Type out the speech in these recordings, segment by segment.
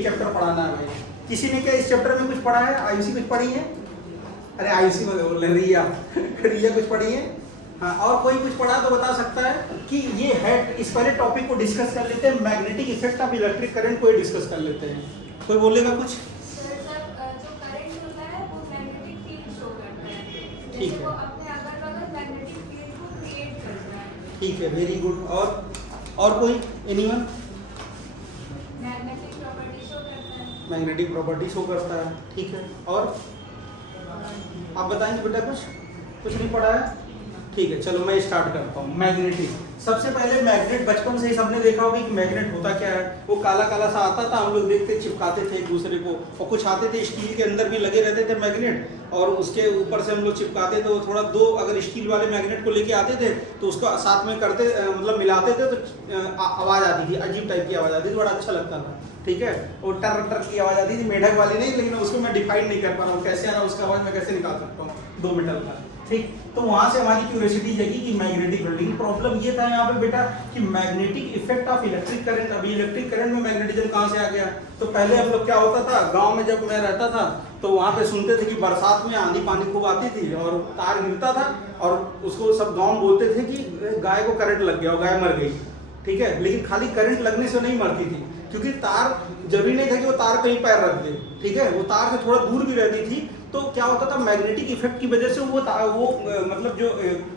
Chapter पढ़ाना है भाई। किसी ने क्या इस चैप्टर में कुछ पढ़ा है? आयुषी कुछ पढ़ी है? अरे आयुषी बोल रिया रिया कुछ पढ़ी है? हाँ, और कोई कुछ पढ़ा तो बता सकता है कि ये है। इस पहले टॉपिक को डिस्कस कर लेते हैं, magnetic effect of electric current को डिस्कस कर लेते हैं। कोई बोलेगा कुछ? ठीक है, ठीक है, वेरी गुड। और कोई एनीवन? मैग्नेटिक प्रॉपर्टी शो करता है, ठीक है। और आप बताएंगे बेटा? कुछ नहीं पढ़ा है? ठीक है, चलो मैं स्टार्ट करता हूँ। मैग्नेटिक, सबसे पहले मैग्नेट बचपन से ही सबने देखा होगा कि मैग्नेट होता क्या है। वो काला काला सा आता था, हम लोग देखते चिपकाते थे एक दूसरे को, और कुछ आते थे स्टील के अंदर भी लगे रहते थे मैग्नेट, और उसके ऊपर से हम लोग चिपकाते थे। वो थोड़ा दो अगर स्टील वाले मैग्नेट को लेके आते थे तो उसको साथ में करते मतलब मिलाते थे तो आवाज़ आती थी, अजीब टाइप की आवाज़ आती थी, बड़ा अच्छा लगता था, ठीक है। और टर टर की आवाज़ आती थी, मेढक वाली नहीं, लेकिन उसको मैं डिफाइन नहीं कर पा रहा हूँ कैसे आ रहा है उसका आवाज़, मैं कैसे निकाल सकता हूँ 2 मीटर का, ठीक। तो वहां से हमारी क्यूरियोसिटी जगी कि मैग्नेटिक फील्ड। प्रॉब्लम ये था यहाँ पे बेटा कि magnetic effect of electric current. अभी इलेक्ट्रिक करंट में मैग्नेटिज्म कहाँ से आ गया? तो पहले हम लोग क्या होता था, गांव में जब मैं रहता था तो वहाँ पे सुनते थे कि बरसात में आंधी पानी खूब आती थी और तार गिरता था, और उसको सब गाँव बोलते थे कि गाय को करंट लग गया और गाय मर गई, ठीक है। लेकिन खाली करंट लगने से नहीं मरती थी, क्योंकि तार जरूरी नहीं था कि वो तार कहीं पैर रख दे, ठीक है। वो तार से थोड़ा दूर भी रहती थी, तो क्या होता था मैग्नेटिक इफेक्ट की वजह से वो मतलब जो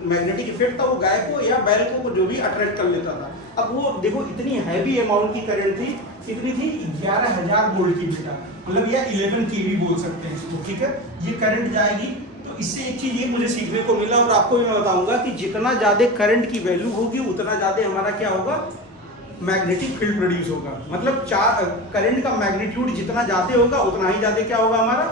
मैग्नेटिक इफेक्ट था वो गाय को या बैल को जो भी अट्रैक्ट कर लेता था। अब वो देखो इतनी हैवी अमाउंट की करंट थी, कितनी थी? 11,000 वोल्ट की बेटा, मतलब या 11 केवी बोल सकते हैं इसको, ठीक है। ये करंट जाएगी, तो इससे एक चीज ये मुझे सीखने को मिला, और आपको भी मैं बताऊंगा कि जितना ज्यादा करंट की वैल्यू होगी उतना ज्यादा हमारा क्या होगा, मैग्नेटिक फील्ड प्रोड्यूस होगा। मतलब करंट का मैग्नीट्यूड जितना ज्यादा होगा उतना ही ज्यादा क्या होगा, हमारा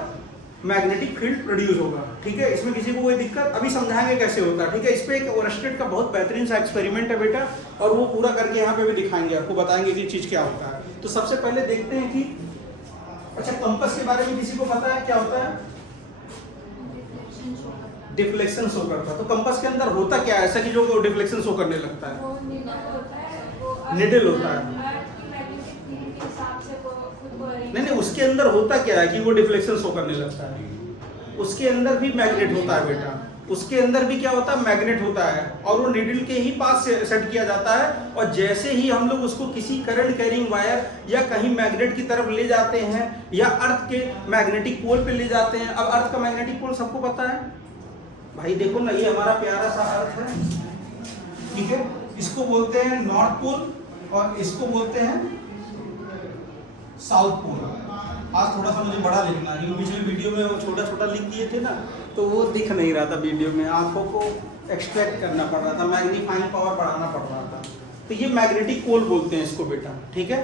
मैग्नेटिक फील्ड प्रोड्यूस होगा, ठीक है। इसमें किसी को कोई दिक्कत? अभी समझाएंगे कैसे होता है, ठीक है। इस पे एक ओरस्टेड का बहुत बेहतरीन सा एक्सपेरिमेंट है बेटा, और वो पूरा करके यहाँ पे भी दिखाएंगे, आपको बताएंगे कि चीज क्या होता है। तो सबसे पहले देखते हैं कि अच्छा, कंपास के बारे में किसी को पता है क्या होता है? डिफ्लेक्शन शो करता है। तो कंपास के अंदर होता क्या है ऐसा कि जो डिफ्लेक्शन शो करने लगता है? निडल होता है। नहीं, उसके अंदर होता क्या है कि वो डिफ्लेक्शन शो करने लगता है? उसके अंदर भी मैग्नेट होता है बेटा, उसके अंदर भी क्या होता है, मैग्नेट होता है, और वो निडल के ही पास सेट किया जाता है। और जैसे ही हम लोग उसको किसी करंट कैरिंग वायर या कहीं मैग्नेट की तरफ ले जाते हैं या अर्थ के मैग्नेटिक पोल पे ले जाते हैं। अब अर्थ का मैग्नेटिक पोल सबको पता है भाई, देखो ना, ये हमारा प्यारा सा अर्थ है, ठीक है। इसको बोलते हैं नॉर्थ पोल और इसको बोलते हैं साउथ पोल। आज थोड़ा सा मुझे बड़ा लिखना है, क्योंकि पिछले वीडियो में वो छोटा छोटा लिख दिए थे ना, तो वो दिख नहीं रहा था वीडियो में, आंखों को एक्सट्रैक्ट करना पड़ रहा था, मैग्नीफाइंग पावर बढ़ाना पड़ रहा था। तो ये मैग्नेटिक पोल बोलते हैं इसको बेटा, ठीक है।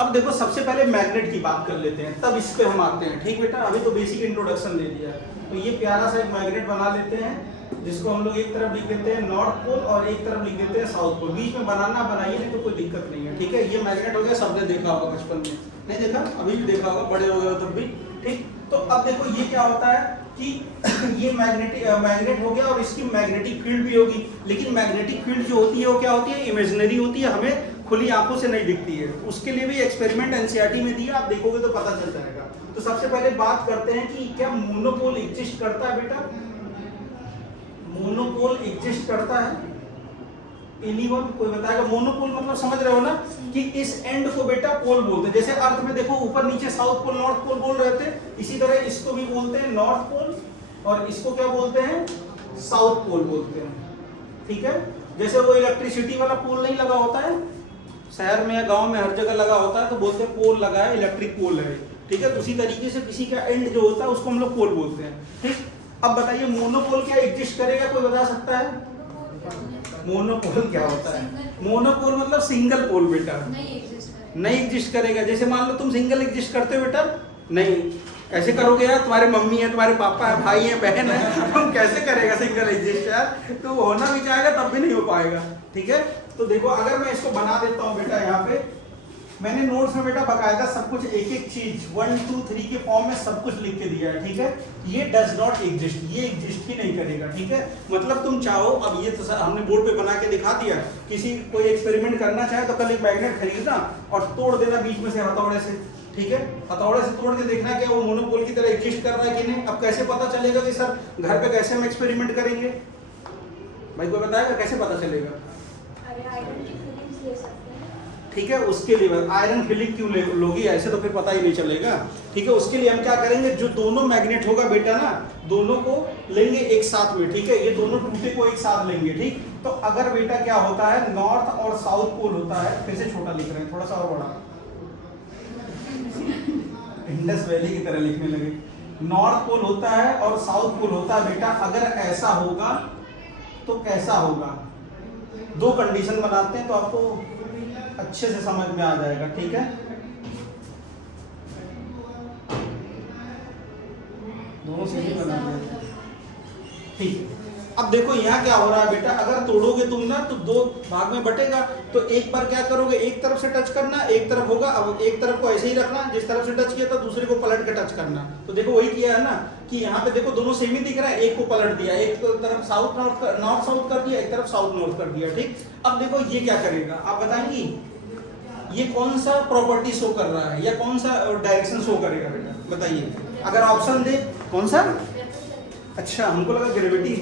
अब देखो सबसे पहले मैग्नेट की बात कर लेते हैं, तब इस पे हम आते हैं, ठीक बेटा। अभी तो बेसिक इंट्रोडक्शन ले दिया है। तो ये प्यारा सा एक मैग्नेट बना लेते हैं, जिसको हम लोग एक तरफ लिख देते हैं नॉर्थ पोल और एक तरफ लिख देते हैं साउथ पोल। बीच में बनाना बनाइए, नहीं तो कोई दिक्कत नहीं है, ठीक है। ये मैग्नेट हो गया, सबने देखा होगा बचपन में, नहीं देखा? अभी भी देखा होगा, बड़े हो गए तब भी, ठीक। तो अब देखो ये क्या होता है कि ये मैग्नेट हो गया और इसकी मैग्नेटिक फील्ड भी होगी, लेकिन मैग्नेटिक फील्ड जो होती है वो क्या होती है, इमेजिनरी होती है, हमें खुली आंखों से नहीं दिखती है। उसके लिए भी एक्सपेरिमेंट एनसीईआरटी में दिया, आप देखोगे तो पता चल जाएगा। तो सबसे पहले बात करते हैं कि क्या मोनोपोल एग्जिस्ट करता है बेटा? मोनोपोल एग्जिस्ट करता है? एनीवन कोई बताएगा? मोनोपोल मतलब समझ रहे हो ना कि इस एंड को बेटा पोल बोलते हैं। जैसे अर्थ में देखो ऊपर नीचे साउथ पोल नॉर्थ पोल बोल रहे थे, इसी तरह इसको भी बोलते हैं नॉर्थ पोल और इसको क्या बोलते हैं, साउथ पोल बोलते हैं, ठीक है। जैसे वो इलेक्ट्रिसिटी वाला पोल नहीं लगा होता है शहर में या गांव में, हर जगह लगा होता है, तो बोलते हैं पोल लगा है, इलेक्ट्रिक पोल है, ठीक है। तो उसी तरीके से किसी का एंड जो होता है उसको हम लोग पोल बोलते हैं, ठीक। अब बताइए मोनोपोल क्या एग्जिस्ट करेगा, कोई बता सकता है? मोनोपोल क्या होता है? मोनोपोल मतलब सिंगल पोल बेटा, नहीं एग्जिस्ट करेगा। जैसे मान लो तुम सिंगल एग्जिस्ट करते हो बेटा, नहीं, कैसे करोगे यार? तुम्हारे मम्मी है, तुम्हारे पापा है, भाई है, बहन है, तुम कैसे करेगा सिंगल एग्जिस्ट यार? तो होना भी चाहेगा तब भी नहीं हो पाएगा, ठीक है। तो देखो अगर मैं इसको बना देता हूँ बेटा, यहाँ पे मैंने नोट्स में बेटा बकायदा सब कुछ एक एक चीज 1 2 3 के फॉर्म में सब कुछ लिख के दिया है, ठीक है। ये डज नॉट एग्जिस्ट, ये एग्जिस्ट ही नहीं करेगा, ठीक है। मतलब तुम चाहो, अब ये तो सर हमने बोर्ड पे बना के दिखा दिया, किसी कोई एक्सपेरिमेंट करना चाहे तो कल एक मैग्नेट खरीदना और तोड़ देना बीच में से हथौड़े से, ठीक है, हथौड़े से तोड़ के देखना है क्या वो मोनोपोल की तरह एग्जिस्ट कर रहा है कि नहीं। अब कैसे पता चलेगा कि सर घर पे कैसे हम एक्सपेरिमेंट करेंगे, भाई कोई बताएगा कैसे पता चलेगा? ठीक है, उसके लिए आयरन फिलिंग क्यों लोगी, ऐसे तो फिर पता ही नहीं चलेगा। ठीक है, उसके लिए हम क्या करेंगे, जो दोनों मैग्नेट होगा बेटा ना, दोनों को लेंगे एक साथ में। ठीक है, ये दोनों टूटे को एक साथ लेंगे। ठीक, तो अगर बेटा क्या होता है, नॉर्थ और साउथ पोल होता है, फिर से छोटा लिख रहे हैं, थोड़ा सा और बड़ा, इंडस वैली की तरह लिखने लगे। नॉर्थ पोल होता है और साउथ पोल होता है बेटा, अगर ऐसा होगा तो कैसा होगा, दो कंडीशन बनाते हैं तो आपको अच्छे से समझ में आ जाएगा। ठीक है, दोनों से ही बना दिया। ठीक, अब देखो यहाँ क्या हो रहा है बेटा, अगर तोड़ोगे तुम ना तो दो भाग में बटेगा, तो एक बार क्या करोगे, एक तरफ से टच करना, एक तरफ होगा। अब एक तरफ को ऐसे ही रखना, जिस तरफ से टच किया था दूसरे को पलट के टच करना। तो देखो वही किया है ना, कि यहाँ पे देखो दोनों सेम ही दिख रहा है, एक को पलट दिया, एक तरफ साउथ नॉर्थ साउथ कर दिया, एक तरफ साउथ नॉर्थ कर दिया। ठीक, अब देखो ये क्या करेगा, आप बताएंगी ये कौन सा प्रॉपर्टी शो कर रहा है या कौन सा डायरेक्शन शो करेगा बेटा, बताइए। अगर ऑप्शन दे, कौन सा? अच्छा, हमको लगा ग्रेविटी,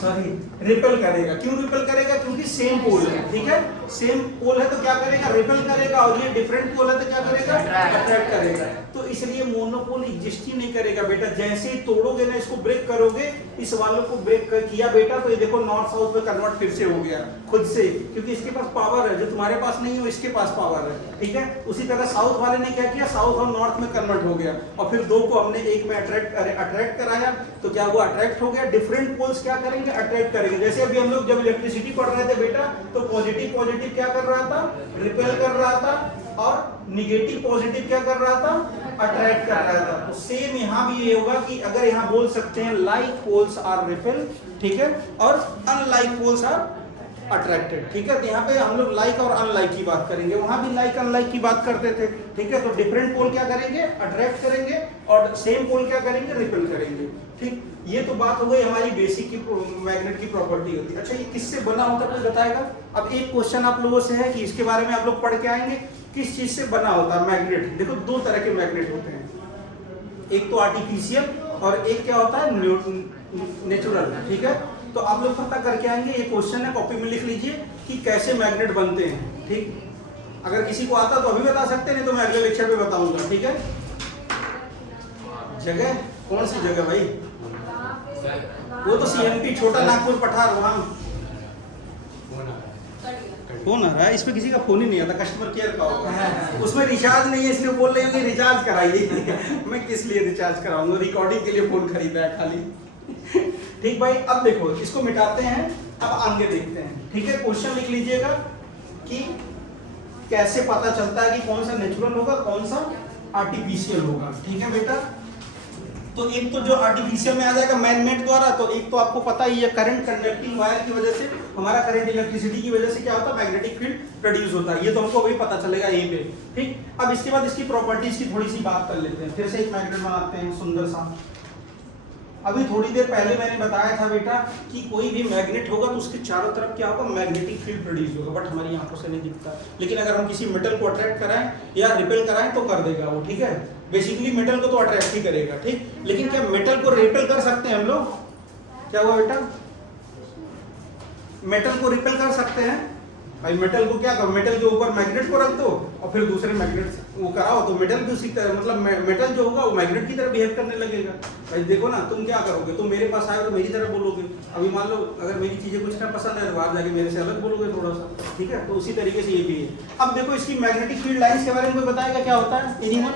सॉरी, रिपेल करेगा। क्यों रिपेल करेगा? क्योंकि सेम पोल है। ठीक है, सेम पोल है तो क्या करेगा, रिपेल करेगा, और ये डिफरेंट पोल है तो क्या करेगा, अट्रैक्ट करेगा। तो इसलिए मोनोपोल एग्जिस्ट ही नहीं करेगा बेटा। जैसे ही तोड़ोगे ना, इसको ब्रेक करोगे, इस वालों को ब्रेक किया बेटा, तो ये देखो नॉर्थ साउथ में कन्वर्ट फिर से हो गया खुद से, क्योंकि इसके पास पावर है जो तुम्हारे पास नहीं है, इसके पास पावर है। ठीक है, उसी तरह साउथ वाले ने क्या किया, साउथ और नॉर्थ में कन्वर्ट हो गया, और फिर दो को हमने एक में अट्रैक्ट कराया, तो क्या हुआ, अट्रैक्ट हो गया। डिफरेंट पोल्स क्या करेंगे, अट्रैक्ट करेंगे। जैसे अभी हम लोग जब इलेक्ट्रिसिटी पढ़ रहे थे बेटा, तो पॉजिटिव पॉजिटिव क्या कर रहा था, रिपेल कर रहा था, और निगेटिव पॉजिटिव क्या कर रहा था, अट्रैक्ट कर रहा था। तो सेम यहाँ भी ये होगा कि अगर यहाँ बोल सकते हैं लाइक पोल्स आर रिपेल, ठीक है, और अनलाइक पोल्स आर अट्रैक्टेड। ठीक है, तो यहाँ पे हम लोग लाइक और अनलाइक की बात करेंगे, वहां भी लाइक अनलाइक की बात करते थे। ठीक है, तो डिफरेंट पोल क्या करेंगे, अट्रैक्ट करेंगे, और सेम पोल क्या करेंगे, रिपेल करेंगे। ठीक, ये तो बात हो गई हमारी बेसिक की मैग्नेट की प्रॉपर्टी होती है। अच्छा, ये किससे बना होता है कोई बताएगा? अब एक क्वेश्चन आप लोगों से है कि इसके बारे में आप लोग पढ़ के आएंगे, किस चीज से बना होता है मैग्नेट। देखो दो तरह के मैग्नेट होते हैं, एक तो आर्टिफिशियल और एक क्या होता है, नेचुरल। ठीक है, तो आप लोग पता करके आएंगे, ये क्वेश्चन है, कॉपी में लिख लीजिए कि कैसे मैग्नेट बनते हैं। ठीक, अगर किसी को आता तो अभी बता सकते हैं, नहीं तो मैं अगले लेक्चर पे बताऊंगा। ठीक है, जगह कौन सी जगह भाई, वो तो सीएमपी छोटा नागपुर पठार, वहां फोन आ रहा है, इस पे किसी का फोन ही नहीं आता, कस्टमर केयर का होगा, उसमें रिचार्ज नहीं है, इसलिए बोल रहे हैं रिचार्ज कराइए। मैं किस लिए रिचार्ज कराऊंगा, रिकॉर्डिंग के लिए फोन खरीदा है खाली। ठीक भाई, अब देखो इसको मिटाते हैं, अब आगे देखते हैं। ठीक है, क्वेश्चन लिख लीजिएगा कि कैसे पता चलता है कि कौन सा नेचुरल होगा, कौन सा आर्टिफिशियल होगा। ठीक है बेटा, तो एक तो जो आर्टिफिशियल में आ जाएगा मैनमेड द्वारा, तो एक तो आपको पता ही है, करंट कंडक्टिंग वायर की वजह से, हमारा करंट इलेक्ट्रिसिटी की वजह से क्या होता है, मैग्नेटिक फील्ड प्रोड्यूस होता है। ये तो हमको अभी पता चलेगा यहीं पे। ठीक, अब इसके बाद इसकी प्रॉपर्टीज की थोड़ी सी बात कर लेते हैं। फिर से एक मैग्नेट बनाते हैं सुंदर सा। अभी थोड़ी देर पहले मैंने बताया था बेटा कि कोई भी मैग्नेट होगा तो उसके चारों तरफ क्या होगा, मैग्नेटिक फील्ड प्रोड्यूस होगा, बट हमारी आंखों से नहीं दिखता। लेकिन अगर हम किसी मेटल को अट्रैक्ट कराएं या रिपेल कराएं तो कर देगा वो। ठीक है, बेसिकली मेटल को तो अट्रैक्ट ही करेगा। ठीक, लेकिन क्या मेटल को रिपेल कर सकते हैं हम लोग? क्या हुआ बेटा, मेटल को रिपेल कर सकते हैं? भाई मेटल को क्या करो, मेटल के ऊपर मैग्नेट को रख दो और फिर दूसरे मैग्नेट वो कराओ, तो मेटल भी उसी तरह, मतलब मेटल जो होगा वो मैग्नेट की तरह बिहेव करने लगेगा। भाई देखो ना, तुम क्या करोगे, तुम मेरे पास आए तो मेरी तरह बोलोगे। अभी मान लो अगर मेरी चीजें कुछ ना पसंद है तो बाहर जाके मेरे से अलग बोलोगे थोड़ा सा। ठीक है, तो उसी तरीके से ये भी है। अब देखो इसकी मैग्नेटिक फील्ड लाइंस के बारे में कोई बताएगा क्या होता है? एनीवन?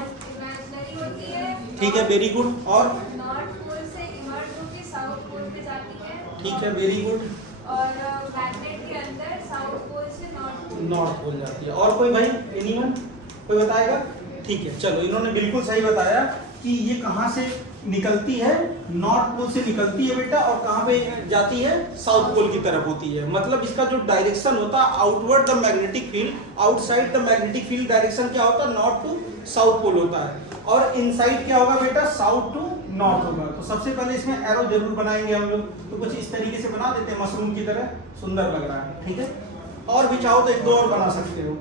ठीक है, वेरी गुड। और नॉर्थ पोल से इमर्ज होकर साउथ पोल पे जाती है। ठीक है, वेरी गुड। और मैग्नेट के अंदर साउथ पोल से नॉर्थ पोल जाती है। और कोई भाई, एनीवन कोई बताएगा? ठीक है, चलो इन्होंने बिल्कुल सही बताया कि ये कहाँ से निकलती है, नॉर्थ पोल से निकलती है बेटा, और कहाँ पे जाती है, साउथ पोल की तरफ होती है। मतलब इसका जो डायरेक्शन होता है outward the magnetic field, outside the magnetic field direction क्या होता है, नॉर्थ टू साउथ पोल होता है, और इनसाइड क्या होगा बेटा, साउथ टू नॉर्थ होगा। तो सबसे पहले इसमें एरो जरूर बनाएंगे हम लोग, तो कुछ इस तरीके से बना देते हैं, मशरूम की तरह, सुंदर लग रहा है। ठीक है, और भी चाहो तो एक दो और बना सकते हो।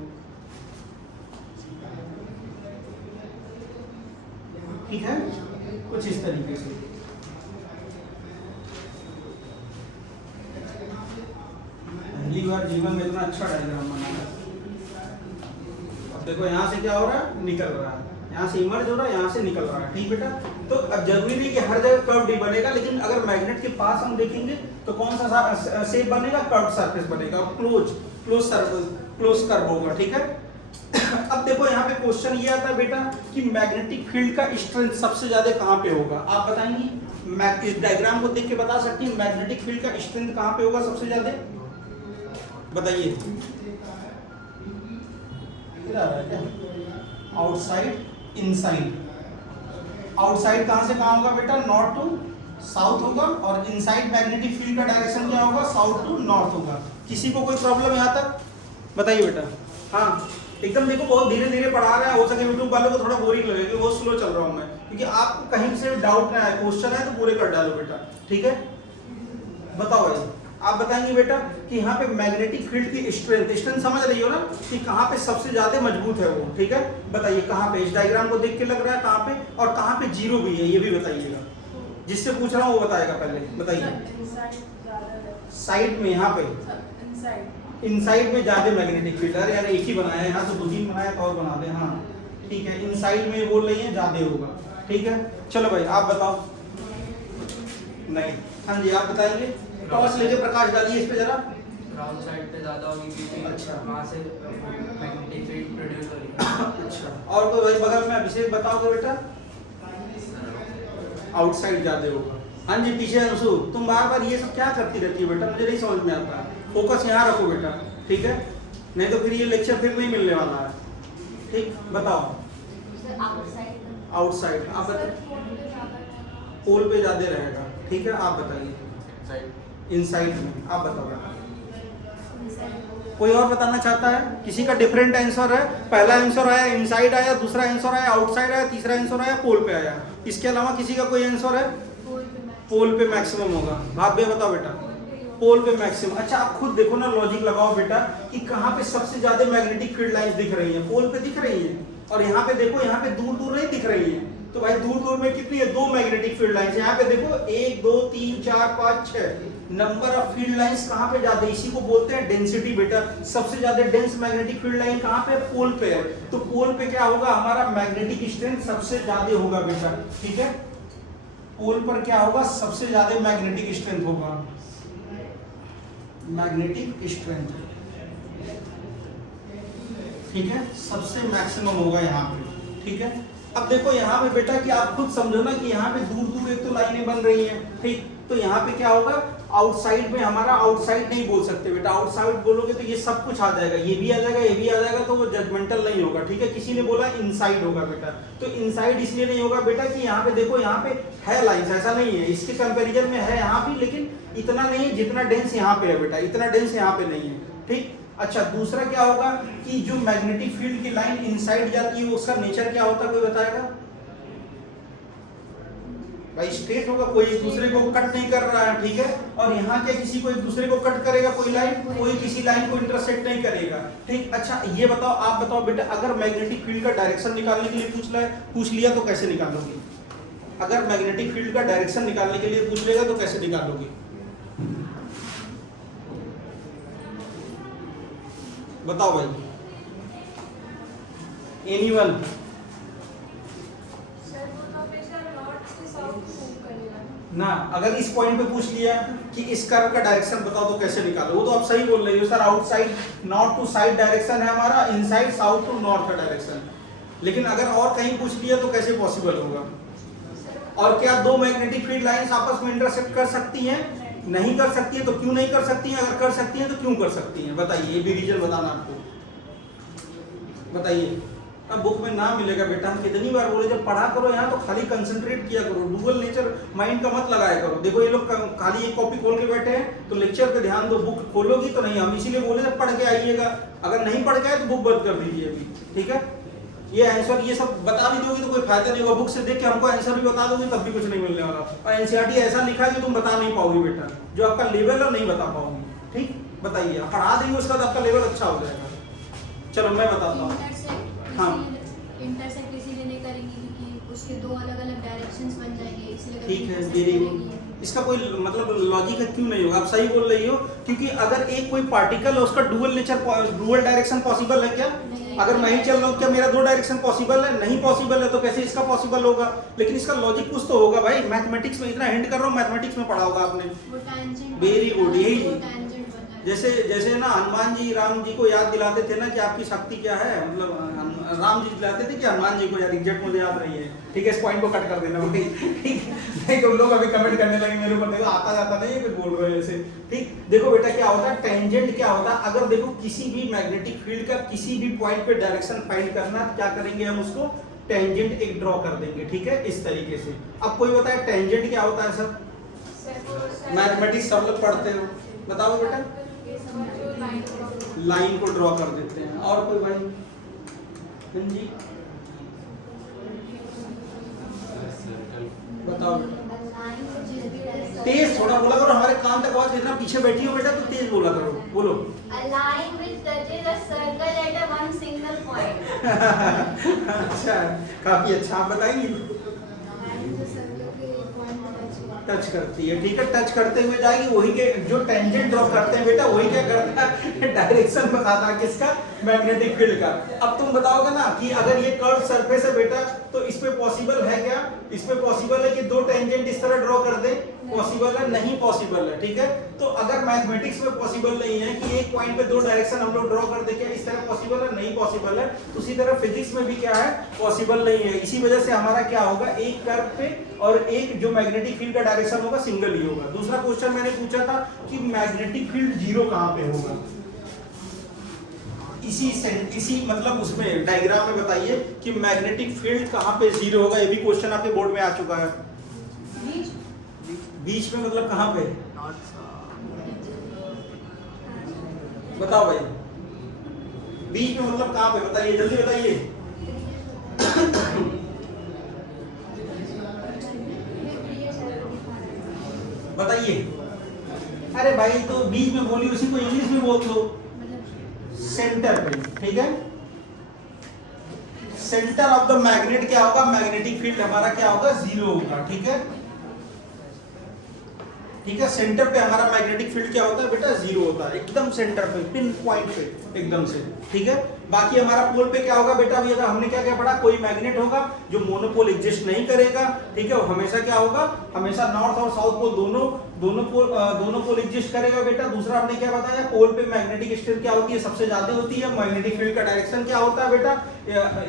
ठीक है, कुछ इस तरीके से। पहली बार जीवन में इतना अच्छा डायग्राम बनाना। अब देखो यहाँ से क्या हो रहा है, निकल रहा है, यहाँ से इमर्ज हो रहा है, यहाँ से निकल रहा है, ठीक बेटा। तो अब जरूरी नहीं कि हर जगह कर्व ही बनेगा, लेकिन अगर मैग्नेट के पास हम देखेंगे तो कौन सा शेप बनेगा, कर्व सरफेस बनेगा, क्लोज कर्व होगा, ठीक है। अब देखो यहाँ पे क्वेश्चन ये आता है बेटा कि मैग्नेटिक फील्ड का स्ट्रेंथ सबसे ज्यादा कहाँ पे होगा, आप बताएंगे। इस डायग्राम को देख के बता सकती हैं मैग्नेटिक फील्ड का स्ट्रेंथ कहाँ पे होगा सबसे ज्यादा, बताइए। Outside, inside. आउटसाइड कहां से कहां होगा बेटा, नॉर्थ टू साउथ होगा, और इनसाइड मैग्नेटिक फील्ड का डायरेक्शन क्या होगा, साउथ टू नॉर्थ होगा। किसी को कोई प्रॉब्लम यहां तक, बताइए बेटा। हाँ एकदम देखो बहुत धीरे धीरे पढ़ा रहा है, हो सके यूट्यूब वालों को थोड़ा बोरिंग लगे क्योंकि बहुत स्लो चल रहा हूं मैं, क्योंकि आपको कहीं से डाउट ना आए, क्वेश्चन है तो पूरे कर डालो बेटा, ठीक है। बताओ भाई, आप बताएंगे बेटा कि यहाँ पे मैग्नेटिक फील्ड की स्ट्रेंथ समझ रही हो ना, कि कहाँ पे सबसे ज्यादा मजबूत है वो, ठीक है। बताइए कहाँ पे, इस डायग्राम को देख के लग रहा है कहाँ पे, और कहाँ पे जीरो भी है ये भी बताइएगा। जिससे पूछ रहा हूँ वो बताएगा, पहले बताइए। साइड में, यहाँ पे इनसाइड में ज्यादा मैग्नेटिक फील्ड है, यार एक ही बनाया है, यहाँ तो 2-3 बनाया तो और बना दे, हाँ ठीक है। इनसाइड में बोल रही है ज्यादा होगा, ठीक है। चलो भाई आप बताओ, नहीं, हाँ जी आप बताएंगे। टॉर्च लेके प्रकाश डालिए इस पे जरा। ग्राउंड साइड पे ज्यादा होगी क्योंकि अच्छा, वहां से मैग्नेटिक फील्ड प्रोड्यूस हो रही है। अच्छा, और कोई भाई बगल में अभिषेक बताओगे बेटा। आउटसाइड ज्यादा होगा। हाँ जी पीछे अंशु, तुम बार बार ये सब क्या करती रहती हो बेटा, मुझे नहीं समझ में आता। फोकस यहाँ रखो बेटा, ठीक है, नहीं तो फिर ये लेक्चर फिर नहीं मिलने वाला है, ठीक। बताओ आउटसाइड, आप बताओ। पोल पे ज्यादा रहेगा, ठीक है, आप बताइए। इनसाइड में, आप बताओ। कोई और बताना चाहता है, किसी का डिफरेंट आंसर है। पहला आंसर आया इनसाइड आया, दूसरा आंसर आया आउटसाइड आया, तीसरा आंसर आया पोल पे आया। इसके अलावा किसी का कोई आंसर है, पोल पे मैक्सिमम होगा। भाव्य बताओ बेटा, पोल पे मैक्सिमम। अच्छा आप खुद देखो ना, लॉजिक लगाओ बेटा कि कहाँ पे सबसे ज्यादा मैग्नेटिक फील्ड लाइंस दिख रही हैं, पोल पे दिख रही हैं, और यहाँ पे देखो, यहाँ पे दूर दूर नहीं दिख रही हैं। तो भाई दूर दूर में कितनी है, 2 मैग्नेटिक फील्ड लाइंस। यहाँ पे देखो 1 2 3 4 5 6 नंबर ऑफ फील्ड लाइंस कहाँ पे ज्यादा, इसी को बोलते हैं डेंसिटी बेटा। सबसे ज्यादा डेंस मैग्नेटिक फील्ड लाइन कहाँ पे, पोल पे है। तो पोल पे क्या होगा, हमारा मैग्नेटिक स्ट्रेंथ सबसे ज्यादा होगा बेटा, ठीक है। पोल पर क्या होगा, सबसे ज्यादा मैग्नेटिक स्ट्रेंथ होगा, मैग्नेटिक स्ट्रेंथ, ठीक है, सबसे मैक्सिमम होगा यहाँ पे, ठीक है। अब देखो यहाँ पे बेटा कि आप खुद समझो ना कि यहाँ पे दूर दूर एक तो लाइनें बन रही हैं, ठीक। तो यहाँ पे क्या होगा, आउटसाइड में हमारा, आउटसाइड नहीं बोल सकते बेटा, आउटसाइड बोलोगे तो ये सब कुछ आ जाएगा, ये भी आ जाएगा, ये भी आ जाएगा, तो वो जजमेंटल नहीं होगा, ठीक है। किसी ने बोला इनसाइड होगा बेटा, तो इनसाइड इसलिए नहीं होगा बेटा कि यहाँ पे देखो, यहाँ पे है लाइंस, ऐसा नहीं है, इसके कंपैरिजन में है यहाँ भी, लेकिन इतना नहीं जितना डेंस यहाँ पे है बेटा, इतना डेंस यहाँ पे नहीं है, ठीक। अच्छा दूसरा क्या होगा कि जो मैग्नेटिक फील्ड की लाइन इनसाइड जाती है उसका नेचर क्या होता है, कोई बताएगा भाई। स्ट्रेट होगा, कोई एक दूसरे को कट नहीं कर रहा है, ठीक है। और यहाँ क्या किसी को एक दूसरे को कट करेगा, कोई लाइन, कोई किसी लाइन को इंटरसेक्ट नहीं करेगा, ठीक। अच्छा ये बताओ, आप बताओ बेटा, अगर मैग्नेटिक फील्ड का डायरेक्शन निकालने के लिए पूछ लिया तो कैसे निकालोगे। अगर मैग्नेटिक फील्ड का डायरेक्शन निकालने के लिए पूछ लेगा तो कैसे निकालोगे, बताओ भाई। एनीवन, ना अगर इस पॉइंट पे पूछ लिया कि इस कर्व का डायरेक्शन बताओ तो कैसे निकालो, वो तो आप सही बोल रहे हो sir, outside north to side direction है हमारा, इनसाइड साउथ टू नॉर्थ का डायरेक्शन। लेकिन अगर और कहीं पूछ लिया तो कैसे पॉसिबल होगा। और क्या 2 मैग्नेटिक फील्ड लाइंस आपस में इंटरसेक्ट कर सकती हैं, नहीं कर सकती है, तो क्यों नहीं कर सकती हैं, अगर कर सकती हैं तो क्यों कर सकती हैं, बताइए। ये भी रीजन बताना आपको, बताइए। अब बुक में ना मिलेगा बेटा, हम कितनी बार बोले, जब पढ़ा करो यहाँ तो खाली कंसंट्रेट किया करो, डुअल नेचर माइंड का मत लगाया करो। देखो ये लोग खाली एक कॉपी खोल के बैठे हैं, तो लेक्चर पे ध्यान दो, बुक खोलोगी तो नहीं। हम इसीलिए बोले जब पढ़ के आइएगा, अगर नहीं पढ़ के आए तो बुक बंद कर दीजिए अभी, ठीक है। ये आंसर ये सब बता भी दोगे तो कोई फायदा नहीं होगा, बुक से देख के हमको आंसर भी बता दोगे तब भी कुछ नहीं मिलने वाला। और एनसीईआरटी ऐसा लिखा है कि तुम बता नहीं पाओगे बेटा, जो आपका लेवल है नहीं बता पाओगे, ठीक। बताइए, पढ़ा देंगे उसका तो आपका लेवल अच्छा हो जाएगा। चलो मैं बताता हूँ। हाँ इंटरसेक्ट इसीलिए नहीं करेंगे क्योंकि उसके 2 अलग डायरेक्शंस बन जाएंगे, इसलिए अगर ठीक है, process वेरी करेंगी गुड। है। इसका कोई मतलब लॉजिक है क्यों नहीं होगा? आप सही बोल रही हो, क्योंकि अगर एक कोई पार्टिकल है उसका डुअल डायरेक्शन पॉसिबल है क्या? नहीं। अगर मैं ही चल रहा हूँ, क्या मेरा दो डायरेक्शन पॉसिबल है? नहीं पॉसिबल है, तो कैसे इसका पॉसिबल होगा? लेकिन इसका लॉजिक कुछ तो होगा भाई। मैथमेटिक्स में इतना हिंट कर रहा हूँ, मैथमेटिक्स में पढ़ा होगा आपने। वो tangent Very good, बन यही। जाएगा, वो tangent बन जाएगा। जैसे ना हनुमान जी राम जी को याद दिलाते थे ना कि आपकी शक्ति क्या है, मतलब राम जी दिलाते थे कि हनुमान जी को, यार एग्जैक्ट मुझे याद नहीं है। ठीक है, इस पॉइंट को कट कर देना भाई। ठीक, नहीं तो लोग अभी कमेंट करने लगे मेरे ऊपर, देखो आता जाता नहीं है, फिर बोल रहे हैं ऐसे। ठीक, देखो बेटा क्या होता है, टेंजेंट क्या होता है? अगर देखो किसी भी मैग्नेटिक फील्ड का किसी भी पॉइंट पे डायरेक्शन फाइंड करना, क्या करेंगे हम उसको? टेंजेंट एक ड्रॉ कर देंगे। ठीक है, इस तरीके से। अब कोई बताए टेंजेंट क्या होता है सर? मैथमेटिक्स सब लोग पढ़ते हो, बताओ बेटा। लाइन को ड्रॉ कर देते हैं। और कोई भाई? जी बताओ बेटा। तेज थोड़ा बोला करो, हमारे कान तक आवाज इतना पीछे बैठी हो बेटा, तो तेज बोला करो, बोलो। A line which touches a circle at a one single point. अच्छा, काफी अच्छा। आप बताएंगे? टच करती है। ठीक है, टच करते हुए जाएगी, वही के जो टेंजेंट ड्रॉ करते हैं बेटा, वही क्या करता है? डायरेक्शन बताता है किसका? मैग्नेटिक फील्ड का। अब तुम बताओगे ना कि अगर ये कर्व सरफेस है बेटा, तो इस पे पॉसिबल है क्या? इस पे पॉसिबल है कि दो टेंजेंट इस तरह ड्रॉ कर दे? पॉसिबल है? नहीं पॉसिबल है। ठीक है, तो अगर मैथमेटिक्स में पॉसिबल नहीं है कि एक पॉइंट पे दो डायरेक्शन हम लोग ड्रॉ कर दे, क्या इस तरह पॉसिबल है? नहीं पॉसिबल है। उसी तरह फिजिक्स में भी क्या है? पॉसिबल नहीं है। इसी वजह से हमारा क्या होगा, एक कर्व पे और एक जो मैग्नेटिक फील्ड का डायरेक्शन होगा सिंगल ही होगा। दूसरा क्वेश्चन मैंने पूछा था कि मैग्नेटिक फील्ड जीरो कहां पे होगा? इसी मतलब उसमें डायग्राम में बताइए कि मैग्नेटिक फील्ड कहां पे जीरो होगा। ये भी क्वेश्चन आपके बोर्ड में आ चुका है। बीच में मतलब कहां पे? बताओ भाई, बीच में मतलब कहां पे? बताइए, जल्दी बताइए। बताइए। अरे भाई, तो बीच में बोली, उसी को इंग्लिश में बोल दो, सेंटर पे। ठीक है, सेंटर ऑफ द मैग्नेट क्या होगा? मैग्नेटिक फील्ड हमारा क्या होगा? जीरो होगा। ठीक है, ठीक है, सेंटर पे हमारा मैग्नेटिक फील्ड क्या होता है बेटा? जीरो होता है, एकदम सेंटर पे, पिन पॉइंट पे एकदम से। ठीक है, बाकी हमारा पोल पे क्या होगा बेटा? अभी हमने क्या क्या पढ़ा? कोई मैग्नेट होगा जो मोनोपोल एग्जिस्ट नहीं करेगा। ठीक है, वो हमेशा क्या होगा? हमेशा नॉर्थ और साउथ पोल दोनों पोल एग्जिस्ट करेगा बेटा। दूसरा हमने क्या बताया? पोल पे मैग्नेटिक स्ट्रेंथ क्या होती है? सबसे ज्यादा होती है। मैग्नेटिक फील्ड का डायरेक्शन क्या होता है बेटा?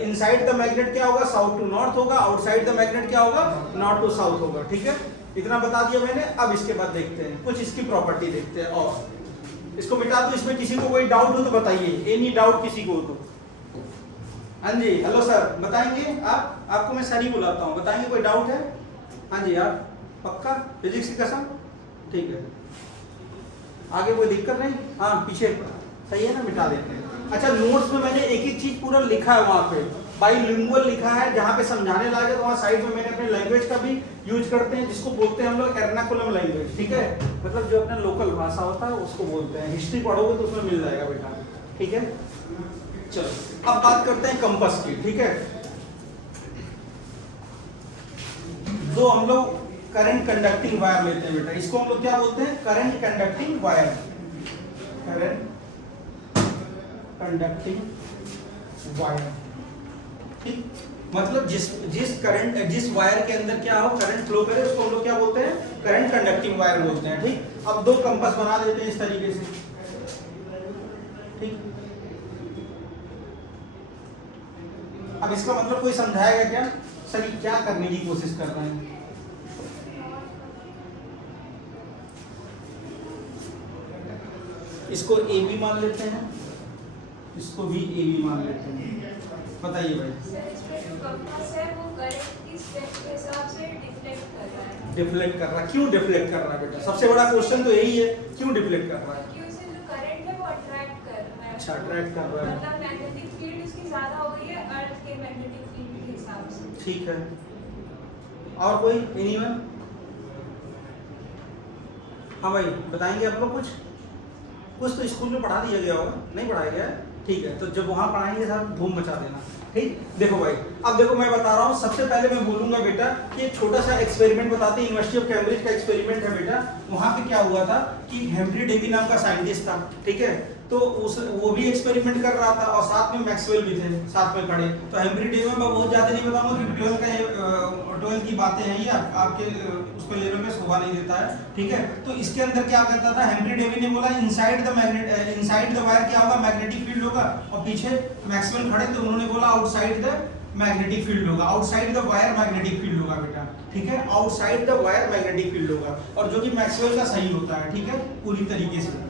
इनसाइड द मैग्नेट क्या होगा? साउथ टू नॉर्थ होगा। आउटसाइड द मैग्नेट क्या होगा? नॉर्थ टू साउथ होगा। ठीक है, इतना बता दिया मैंने। अब इसके बाद देखते हैं कुछ इसकी प्रॉपर्टी देखते हैं, और इसको मिटा दो। इसमें किसी को कोई डाउट हो तो बताइए, एनी डाउट किसी को हो तो। हाँ जी, हेलो सर, बताएंगे आप? आपको मैं सर ही बुलाता हूँ, बताएंगे? कोई डाउट है? हाँ जी, आप पक्का? फिजिक्स की कसम? ठीक है, आगे कोई दिक्कत नहीं? हाँ, पीछे सही है ना, मिटा देते हैं। अच्छा, नोट्स में मैंने एक एक चीज पूरा लिखा है, वहाँ पे बाइलिंगुअल लिखा है, जहाँ पे समझाने लायक है। तो वहाँ साइड में मैंने अपने लैंग्वेज का भी यूज करते हैं, जिसको बोलते हैं हम लोग एर्नाकुलम लैंग्वेज। ठीक है, मतलब जो अपना लोकल भाषा होता है उसको बोलते हैं। हिस्ट्री पढ़ोगे तो उसमें मिल जाएगा बेटा। ठीक है, चलो अब बात करते हैं कंपास की। ठीक है, दो हम लोग करंट कंडक्टिंग वायर लेते हैं बेटा। इसको हम लोग क्या बोलते हैं? Current conducting wire. Current conducting wire. ठीक, मतलब जिस वायर के अंदर क्या हो, करंट फ्लो करे, उसको हम लोग क्या बोलते हैं? करंट कंडक्टिंग वायर बोलते हैं। ठीक, अब दो कंपास बना देते हैं इस तरीके से। ठीक, अब इसका मतलब कोई समझाएगा क्या? सर ये क्या करने की कोशिश कर रहे हैं? इसको ए बी मान लेते हैं, इसको भी ए बी मान लेते हैं। बताइए भाई। सर, इसमें जो कंपास है वो करंट की स्टेप के हिसाब से डिफ्लेक्ट कर रहा है। डिफ्लेक्ट कर रहा है? क्यों डिफ्लेक्ट कर रहा है बेटा? सबसे बड़ा क्वेश्चन तो यही है, क्यों डिफ्लेक्ट कर रहा है? क्योंकि उसे जो करंट है वो अट्रैक्ट कर रहा है। अच्छा, अट्रैक्ट कर रहा है। मतलब मैग्नेटिक फील्ड उसकी ज्यादा हो गई है अर्थ के मैग्नेटिक फील्ड के हिसाब से। ठीक है, और कोई? एनीवन? हाँ भाई, बताएंगे आप लोग? कुछ तो स्कूल में पढ़ा दिया गया होगा, नहीं पढ़ाया गया है? ठीक है, तो जब वहाँ पढ़ाएंगे साहब धूम मचा देना। ठीक। देखो भाई, अब देखो मैं बता रहा हूँ, सबसे पहले मैं बोलूंगा बेटा कि एक छोटा सा एक्सपेरिमेंट बताते हैं, यूनिवर्सिटी ऑफ कैम्ब्रिज का एक्सपेरिमेंट है बेटा। वहां पे क्या हुआ था कि हेनरी डेवी नाम का साइंटिस्ट था, ठीक है, तो वो भी एक्सपेरिमेंट कर रहा था और साथ में मैक्सवेल भी थे साथ में खड़े। तो हेनरी डेवी में बहुत ज्यादा नहीं बताऊंगा क्योंकि 12 की बातें हैं ये आपके उस पर लेवल में शोभा नहीं देता है, ठीक है। तो इसके अंदर क्या करता था, हेनरी डेवी ने बोला इनसाइड द वायर क्या होगा, मैग्नेटिक फील्ड होगा, और पीछे मैक्सवेल खड़े तो उन्होंने बोला आउटसाइड द मैग्नेटिक फील्ड होगा, outside the wire magnetic field होगा बेटा, ठीक है, outside the wire magnetic field होगा, और जो कि मैक्सवेल का सही होता है, ठीक है, पूरी तरीके से।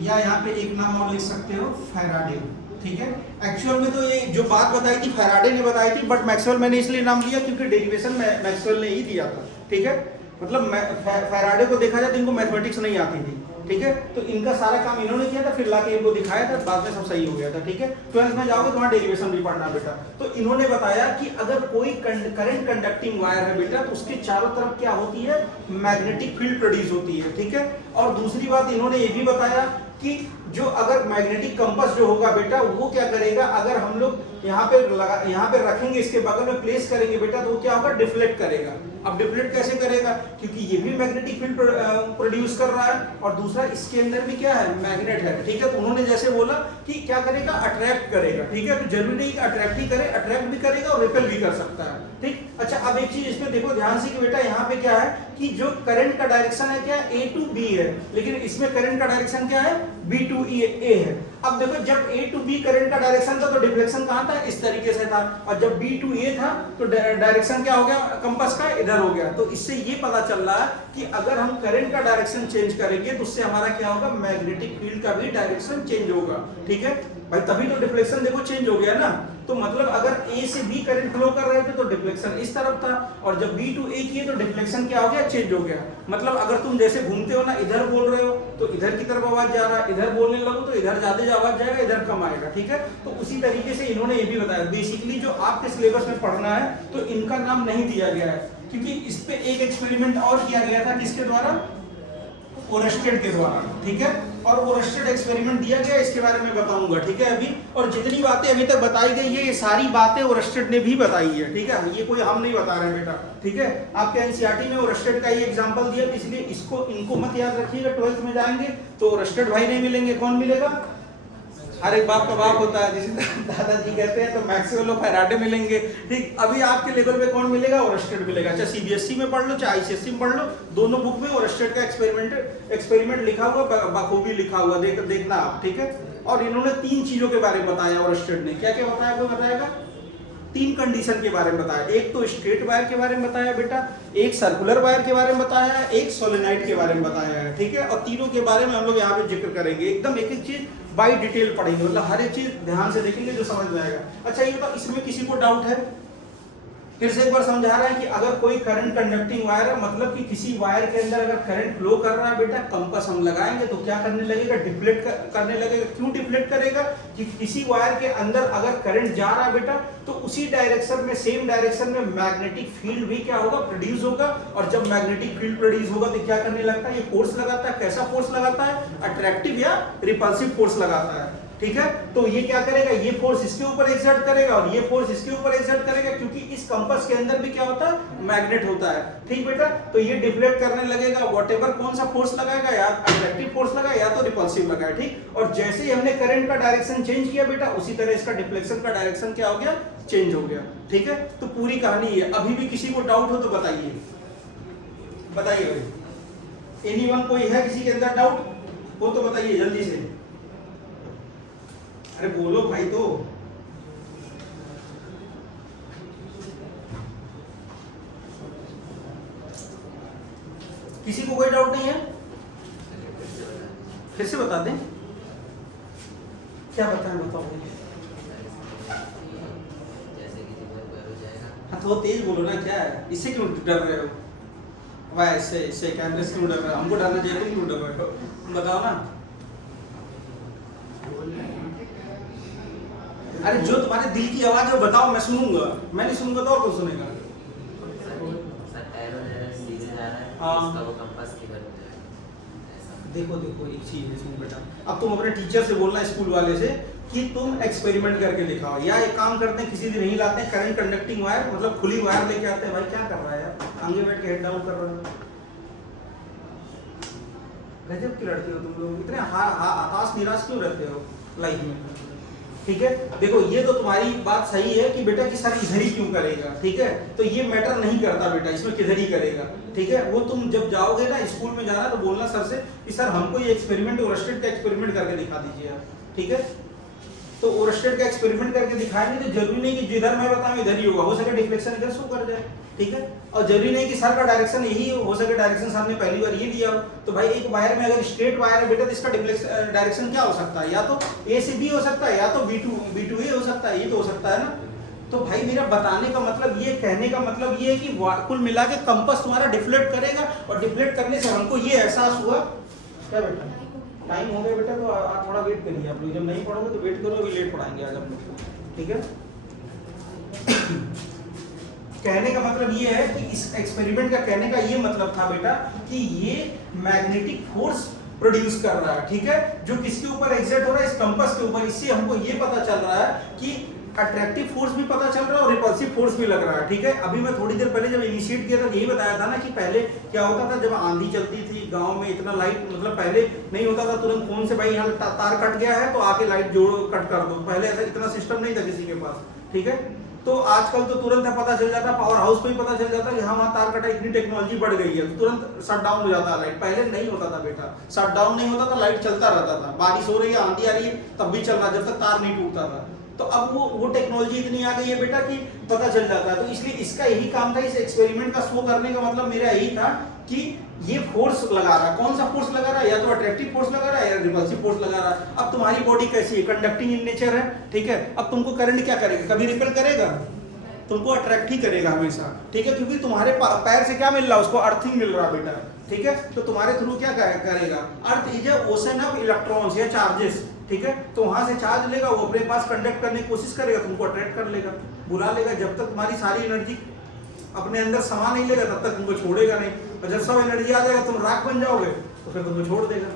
या यहाँ पे एक नाम और लिख सकते हो, फैराडे, ठीक है। एक्चुअल में तो ये जो बात बताई थी फैराडे ने बताई थी, बट मैक्सवेल मैंने इसलिए नाम लिया क्योंकि डेरिवेशन मैक्सवेल ने ही दिया था, ठीक है। मतलब फैराडे को देखा जाए तो इनको मैथमेटिक्स नहीं आती थी, ठीक है, तो इनका सारा काम इन्होंने किया था, फिर लाके इनको दिखाया था, बाद में सब सही हो गया था, ठीक है। 12th में जाओगे तो वहाँ डेरिवेशन भी पढ़ना बेटा। तो इन्होंने बताया कि अगर कोई करंट कंडक्टिंग वायर है बेटा तो उसके चारों तरफ क्या होती है, मैग्नेटिक फील्ड प्रोड्यूस होती है, ठीक है। और दूसरी बात इन्होंने ये भी बताया कि जो अगर मैग्नेटिक कंपास जो होगा बेटा वो क्या करेगा, अगर हम लोग यहाँ पे रखेंगे, इसके बगल में प्लेस करेंगे बेटा, तो वो क्या होगा, डिफ्लेक्ट करेगा। अब डिफ्लेक्ट कैसे करेगा, क्योंकि ये भी मैग्नेटिक फील्ड प्रोड्यूस कर रहा है, और दूसरा इसके अंदर भी क्या है, मैग्नेट है, ठीक है। तो उन्होंने जैसे बोला कि क्या करेगा, अट्रैक्ट करेगा, ठीक है। तो जरूरी नहीं कि अट्रैक्ट ही करे, अट्रैक्ट भी करेगा और रिपेल भी कर सकता है, ठीक। अच्छा, अब एक चीज इसमें देखो ध्यान से कि बेटा यहाँ पे क्या है कि जो करंट का डायरेक्शन है क्या, A to B है, लेकिन इसमें करंट का डायरेक्शन क्या है, B to A है। अब देखो जब A to B करंट का डायरेक्शन था तो डिफ्लेक्शन कहाँ था, इस तरीके से था, और जब B to A था तो डायरेक्शन क्या हो गया, कंपास का इधर हो गया। तो इससे ये पता चल रहा है कि अगर हम करंट का डायरेक्शन चेंज करेंगे तो उससे हमारा क्या होगा, मैग्नेटिक फील्ड का भी डायरेक्शन चेंज होगा, ठीक है भाई, तभी तो डिफ्लेक्शन देखो चेंज हो गया ना। तो मतलब अगर A से B करंट फ्लो कर रहे थे तो डिफ्लेक्शन इस तरफ था, और जब B to A किए तो डिफ्लेक्शन क्या हो गया, चेंज हो गया। मतलब अगर तुम जैसे घूमते हो ना, इधर बोल रहे हो तो इधर की तरफ आवाज जा रहा है, इधर बोलने लगो तो इधर ज्यादा आवाज जाएगा, इधर कम आएगा, ठीक है। तो उसी तरीके से इन्होंने ये भी बताया। बेसिकली जो आपके सिलेबस में पढ़ना है तो इनका नाम नहीं दिया गया है, क्योंकि इस पे एक एक्सपेरिमेंट और किया गया था, किसके द्वारा, ओरस्टेड के द्वारा, ठीक है। और ओरस्टेड एक्सपेरिमेंट दिया गया, इसके बारे में बताऊंगा, ठीक है अभी। और जितनी बातें अभी तक बताई गई है ये सारी बातें ओरस्टेड ने भी बताई है, ठीक है, ये कोई हम नहीं बता रहे हैं बेटा, ठीक है। आपके एनसीईआरटी में ओरस्टेड का ये एग्जांपल दिया, इसलिए इनको मत याद रखिएगा। 12th में जाएंगे तो ओरस्टेड भाई नहीं मिलेंगे, कौन मिलेगा, हर एक बाप का बाप होता है, जिसे दादाजी कहते हैं, तो मैक्सवेल और फैराडे मिलेंगे, ठीक। अभी आपके लेवल पे कौन मिलेगा, ओरस्टेड मिलेगा, चाहे सीबीएसई में पढ़ लो चाहे आईसीएसई में पढ़ लो, दोनों बुक में ओरस्टेड का एक्सपेरिमेंट लिखा हुआ, बखूबी लिखा हुआ, देखना आप, ठीक है। और इन्होंने 3 चीजों के बारे में बताया ओरस्टेड ने, क्या क्या बताया, कोई बताएगा, 3 कंडीशन के बारे में बताया। एक तो स्ट्रेट वायर के बारे में बताया बेटा, एक सर्कुलर वायर के बारे में बताया है, एक सोलेनॉइड के बारे में बताया है, ठीक है। और तीनों के बारे में हम लोग यहाँ पे जिक्र करेंगे, एकदम एक एक चीज बाई डिटेल पढ़ेंगे, मतलब हर एक चीज ध्यान से देखेंगे जो समझ में आएगा। अच्छा ये बताओ, इसमें किसी को डाउट है, फिर से एक बार समझा रहा है कि अगर कोई करंट कंडक्टिंग वायर है, मतलब कि किसी वायर के अंदर अगर करंट फ्लो कर रहा है बेटा, कंपास हम लगाएंगे तो क्या करने लगेगा, डिफ्लेक्ट करने लगेगा। क्यों डिफ्लेक्ट करेगा, कि किसी वायर के अंदर अगर करंट जा रहा है बेटा तो उसी डायरेक्शन में, सेम डायरेक्शन में मैग्नेटिक फील्ड भी क्या होगा, प्रोड्यूस होगा। और जब मैग्नेटिक फील्ड प्रोड्यूस होगा तो क्या करने लगता है, ये फोर्स लगाता है। कैसा फोर्स लगाता है, अट्रैक्टिव या रिपल्सिव फोर्स लगाता है, ठीक है। तो ये क्या करेगा, ये फोर्स इसके ऊपर एक्सर्ट करेगा और ये फोर्स इसके ऊपर एक्सर्ट करेगा, क्योंकि इस कंपास के अंदर भी क्या होता है, मैग्नेट होता है, ठीक बेटा। तो ये डिफ्लेक्ट करने लगेगा, व्हाटएवर कौन सा फोर्स लगाएगा, या अट्रैक्टिव फोर्स लगाएगा या तो रिपल्सिव लगाएगा, ठीक। और जैसे ही हमने करंट का डायरेक्शन चेंज किया बेटा, उसी तरह इसका डिफ्लेक्शन का डायरेक्शन क्या हो गया, चेंज हो गया, ठीक है। तो पूरी कहानी है। अभी भी किसी को डाउट हो तो बताइए, बताइए भाई, एनीवन कोई है किसी के अंदर डाउट हो तो बताइए जल्दी से, अरे बोलो भाई। तो किसी को कोई डाउट नहीं है, फिर से बता दें, क्या बताएं, बताओ। हाँ तो तेज बोलो ना, क्या है, इससे क्यों डर रहे हो, वैसे इससे कैमरे से क्यों डर रहे हो, हमको डरना चाहिए, तुम क्यों डर रहे हो, बताओ ना। अरे जो तुम्हारे दिल की आवाज है बताओ, मैं सुनूंगा, मैं नहीं सुनूंगा तो और कौन सुनेगा। देखो देखो एक चीज है इसमें बेटा, अब तुम अपने टीचर से बोलना स्कूल वाले से कि तुम एक्सपेरिमेंट करके दिखाओ, या एक काम करते हैं किसी दिन नहीं लाते हैं करंट कंडक्टिंग वायर, मतलब खुली वायर लेके आते हैं। भाई क्या कर रहा है यार, आगे बैठ के हेड डाउन कर रहा है। गजब की लड़के हो तुम लोग, इतने हताश निराश क्यों रहते हो लाइफ में? ठीक है, देखो ये तो तुम्हारी बात सही है कि बेटा कि सर इधर ही क्यों करेगा, ठीक है, तो ये मैटर नहीं करता बेटा इसमें किधर ही करेगा, ठीक है। वो तुम जब जाओगे ना स्कूल में जाना तो बोलना सर से कि सर हमको ये एक्सपेरिमेंट ओरस्टेड का एक्सपेरिमेंट करके दिखा दीजिए आप, ठीक है। तो ओरस्टेड का एक्सपेरिमेंट करके दिखाएंगे तो जरूरी नहीं कि जिधर मैं बताऊं इधर ही होगा, हो सके डिफ्लेक्शन इधर शो कर जाए, ठीक है। और जरूरी नहीं कि सर का डायरेक्शन यही हो सके, डायरेक्शन सर ने पहली बार ये दिया हो, तो भाई एक वायर में अगर स्ट्रेट वायर है बेटा तो इसका डायरेक्शन क्या हो सकता है, या तो ए से बी हो सकता है, या तो बी टू ए हो सकता है, ये तो हो सकता है ना। तो भाई मेरा बताने का मतलब ये, कहने का मतलब ये है कि कुल मिला के कंपास तुम्हारा डिफ्लेक्ट करेगा, और डिफ्लेक्ट करने से हमको ये एहसास हुआ। क्या बेटा टाइम हो गया बेटा, तो थोड़ा वेट करिए आप लोग, जब नहीं पढ़ोगे तो वेट करो, अभी लेट पढ़ाएंगे आज हम लोग, ठीक है। कहने का मतलब ये है कि इस एक्सपेरिमेंट का कहने का ये मतलब था बेटा कि ये मैग्नेटिक फोर्स प्रोड्यूस कर रहा है, ठीक है, जो किसके ऊपर एग्जर्ट हो रहा है, इस कंपास के ऊपर। इससे हमको ये पता चल रहा है कि अट्रैक्टिव फोर्स भी पता चल रहा है और रिपल्सिव फोर्स भी लग रहा है, ठीक है। अभी मैं थोड़ी देर पहले जब इनिशिएट किया था यही बताया था ना कि पहले क्या होता था, जब आंधी चलती थी गांव में, इतना लाइट मतलब पहले नहीं होता था, तुरंत फोन से भाई यहाँ तार कट गया है तो आके लाइट जोड़ो कट कर दो, पहले ऐसा इतना सिस्टम नहीं था किसी के पास, ठीक है। तो आजकल तो तुरंत पता चल जाता, पावर हाउस पे ही पता चल जाता कि हाँ वहाँ तार कटा, इतनी टेक्नोलॉजी बढ़ गई है, तो तुरंत शट डाउन हो जाता है लाइट। पहले नहीं होता था बेटा, शट डाउन नहीं होता था, लाइट चलता रहता था, बारिश हो रही है आंधी आ रही है तब भी चल रहा है, जब तक तार नहीं टूटता था। तो अब वो टेक्नोलॉजी इतनी आ गई है बेटा कि पता चल जाता है। तो इसलिए इसका यही काम था, इस एक्सपेरिमेंट का शो करने का मतलब मेरा यही था कि ये फोर्स लगा रहा है, कौन सा फोर्स लगा रहा है, या तो अट्रैक्टिव फोर्स लगा रहा है या रिपल्सिव फोर्स लगा रहा है। अब तुम्हारी बॉडी कैसी है, कंडक्टिंग इन नेचर है, ठीक है। अब तुमको करंट क्या करेगा, कभी रिपेल करेगा, तुमको अट्रैक्ट ही करेगा हमेशा, ठीक है, क्योंकि तुम्हारे पैर से क्या मिल रहा है, उसको अर्थिंग मिल रहा है बेटा, ठीक है। तो तुम्हारे थ्रू क्या करेगा, earth is ocean of electrons या चार्जेस, ठीक है। तो वहां से चार्ज लेगा, वो अपने पास कंडक्ट करने की कोशिश करेगा, तुमको अट्रैक्ट कर लेगा, बुला लेगा। जब तक तुम्हारी सारी एनर्जी अपने अंदर समा नहीं लेगा तब तक तुमको छोड़ेगा नहीं, और जब सब एनर्जी आ जाएगा तुम राख बन जाओगे तो फिर तुमको छोड़ देगा,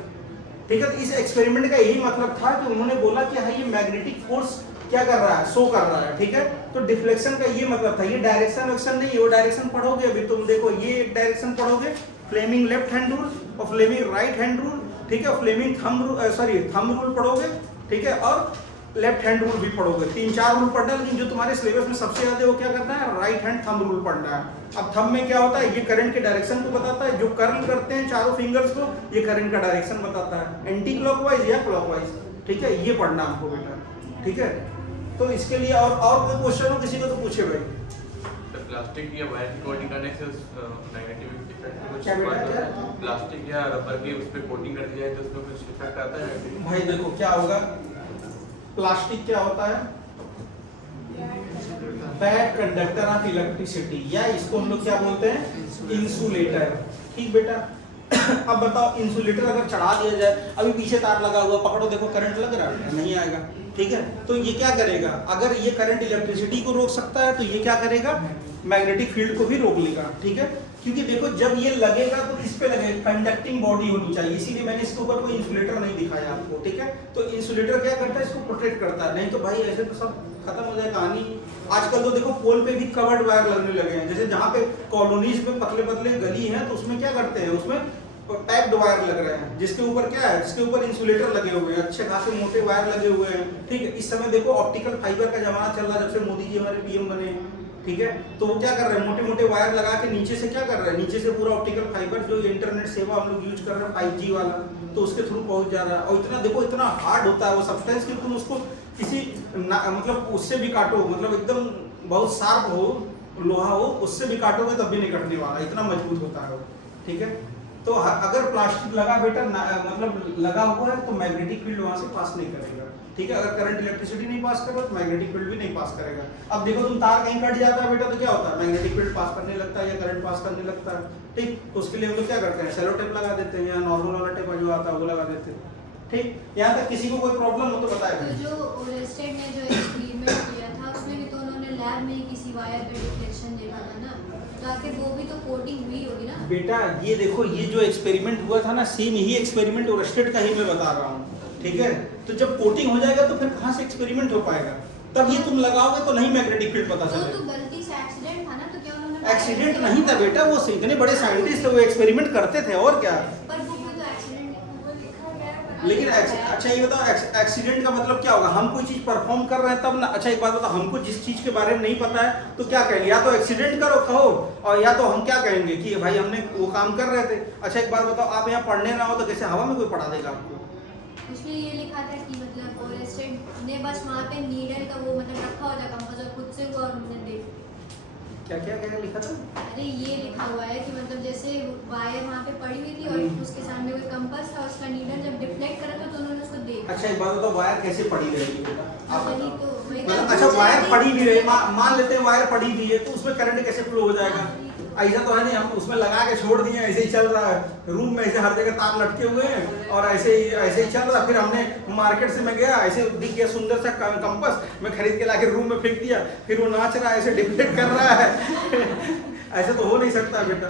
ठीक है। तो इस एक्सपेरिमेंट का यही मतलब था कि उन्होंने बोला कि हाँ ये मैग्नेटिक फोर्स क्या कर रहा है, शो कर रहा है, ठीक है। तो डिफ्लेक्शन का ये मतलब था, ये डायरेक्शन वेक्शन नहीं है, वो डायरेक्शन पढ़ोगे अभी तुम, देखो ये एक डायरेक्शन पढ़ोगे, फ्लेमिंग लेफ्ट हैंड रूल और फ्लेमिंग राइट हैंड रूल, ठीक है, फ्लेमिंग थंब रूल पढ़ोगे, ठीक है, और लेफ्ट हैंड रूल भी पढ़ोगे। 3-4 रूल पढ़ना है, लेकिन जो तुम्हारे सिलेबस में सबसे ज्यादा वो क्या करना है, राइट हैंड थंब रूल पढ़ना है। अब थंब में क्या होता है, ये करंट के डायरेक्शन को बताता है, जो कर्ल करते हैं चारों फिंगर्स को, ये करंट का डायरेक्शन बताता है, एंटी क्लॉकवाइज या क्लॉकवाइज, ठीक है, ये पढ़ना हमको बेटा, ठीक है। तो इसके लिए और कोई क्वेश्चन हो किसी को तो पूछे भाई। प्लास्टिक या वायर की कोटिंग करने से नेगेटिव इफेक्ट क्या बेटा, क्या? प्लास्टिक या रबर की उस पे कोटिंग कर दी जाए तो उसमें कुछ इफेक्ट आता है? भाई देखो क्या होगा, प्लास्टिक क्या होता है, बैड कंडक्टर ऑफ इलेक्ट्रिसिटी, या इसको हम लोग क्या बोलते हैं, इंसुलेटर, ठीक बेटा। अब बताओ इंसुलेटर अगर चढ़ा दिया जाए, अभी पीछे तार लगा हुआ, पकड़ो देखो करंट लग रहा है, नहीं आएगा, ठीक है। तो ये क्या करेगा, अगर ये करंट इलेक्ट्रिसिटी को रोक सकता है तो ये क्या करेगा, मैग्नेटिक फील्ड को भी रोक लेगा, ठीक है। क्योंकि देखो जब ये लगेगा तो किस पे लगेगा, कंडक्टिंग बॉडी होनी चाहिए, इसीलिए मैंने इसके ऊपर कोई इंसुलेटर नहीं दिखाया आपको, ठीक है। तो इंसुलेटर क्या करता है, इसको प्रोटेक्ट करता है, नहीं तो भाई ऐसे तो सब खत्म हो जाए कहानी। आजकल तो देखो पोल पे भी कवर्ड वायर लगने लगे हैं, जैसे जहाँ पे कॉलोनीज में पतले पतले गली हैं तो उसमें क्या करते हैं, उसमें पैक्ड वायर लग रहे हैं, जिसके ऊपर क्या है, जिसके ऊपर इंसुलेटर लगे हुए हैं, अच्छे खासे मोटे वायर लगे हुए हैं, ठीक है। इस समय देखो ऑप्टिकल फाइबर का जमाना चल रहा है, जब से मोदी जी हमारे पीएम बने, ठीक है। तो वो क्या कर रहे हैं, मोटे मोटे वायर लगा के नीचे से क्या कर रहे हैं, नीचे से पूरा ऑप्टिकल फाइबर जो इंटरनेट सेवा हम लोग यूज कर रहे हैं 5G वाला, तो उसके थ्रू पहुंच जा रहा है। और इतना देखो इतना हार्ड होता है वो सब्सटेंस कि तुम उसको किसी मतलब उससे भी काटो, मतलब एकदम बहुत शार्प हो, लोहा हो, उससे भी काटोगे तब भी नहीं कटने वाला, इतना मजबूत होता है वो, ठीक है। तो अगर प्लास्टिक लगा बेटा मतलब लगा हुआ है तो मैग्नेटिक फील्ड वहां से पास नहीं करेगा, ठीक है। अगर करंट इलेक्ट्रिसिटी नहीं पास कर रहा तो मैग्नेटिक फील्ड भी नहीं पास करेगा। अब देखो तुम तार कहीं कट जाता है बेटा तो क्या होता है, मैग्नेटिक फील्ड पास करने लगता है या करंट पास करने लगता है, ठीक। तो उसके लिए हम लोग क्या करते हैं, सेलो टेप लगा देते हैं या नॉर्मल वाला टेप जो आता है वो लगा देते हैं, ठीक। यहाँ तक किसी को कोई प्रॉब्लम हो तो बताएगा। तो जो ओरेस्टेड ने जो एक्सपेरिमेंट किया था उसमें भी तो उन्होंने लैब में किसी किसी वायर पे डिफ्लेक्शन देखा था ना, तो आखिर वो भी तो कोटिंग हुई होगी ना। बेटा ये देखो, ये जो एक्सपेरिमेंट हुआ था ना, सेम यही एक्सपेरिमेंट ओरस्टेड का ही मैं बता रहा हूँ, ठीक है। तो जब कोटिंग हो जाएगा तो फिर कहाँ से एक्सपेरिमेंट हो पाएगा? तब ये तुम लगाओगे तो नहीं मैग्नेटिक फील्ड पता तो चलेगा। गलती से एक्सीडेंट था ना, तो क्या उन्होंने एक्सीडेंट नहीं था बेटा, वो इतने बड़े साइंटिस्ट थे, वो एक्सपेरिमेंट करते थे और क्या। पर बुक में तो एक्सीडेंट वो लिखा गया है, लेकिन अच्छा ये बताओ, एक्सीडेंट का मतलब क्या होगा? हम कोई चीज परफॉर्म कर रहे हैं तब ना। अच्छा एक बात बताओ, हमको जिस चीज के बारे में नहीं पता है तो क्या कहेंगे? या तो एक्सीडेंट करो कहो, और या तो हम क्या कहेंगे कि भाई हमने वो काम कर रहे थे। अच्छा एक बात बताओ, आप यहाँ पढ़ने ना हो तो कैसे हवा में कोई पढ़ा देगा आपको? उसमें ये लिखा था कि मतलब ओरेस्टेड ने बस वहाँ पे नीडल का वो मतलब रखा हुआ था कंपास, और खुद से हुआ और उन्होंने देख। क्या क्या क्या लिखा था? अरे ये लिखा हुआ है कि मतलब जैसे वायर वहाँ पे पड़ी हुई थी और उसके सामने कोई कंपास था, उसका नीडल जब डिफ्लेक्ट करा था तो उन्होंने उसको देखा। अच्छा एक बात बताओ, वायर कैसे पड़ी रहेगी बेटा? आप वही बताओ। तो वही मतलब तो अच्छा दूसरा वायर भी- पड़ी भी रही, मान लेते हैं वायर पड़ी भी है, तो उसमें करंट कैसे फ्लो हो जाएगा? ऐसा तो है नहीं, हम उसमें लगा के छोड़ दिए, ऐसे ही चल रहा है रूम में, ऐसे हर जगह तार लटके हुए हैं और ऐसे ही चल रहा है। फिर हमने मार्केट से मैं गया, ऐसे दिख गया सुंदर सा कंपास, मैं खरीद के लाके रूम में फेंक दिया, फिर वो नाच रहा है, ऐसे डिफ्लेक्ट कर रहा है ऐसा तो हो नहीं सकता बेटा।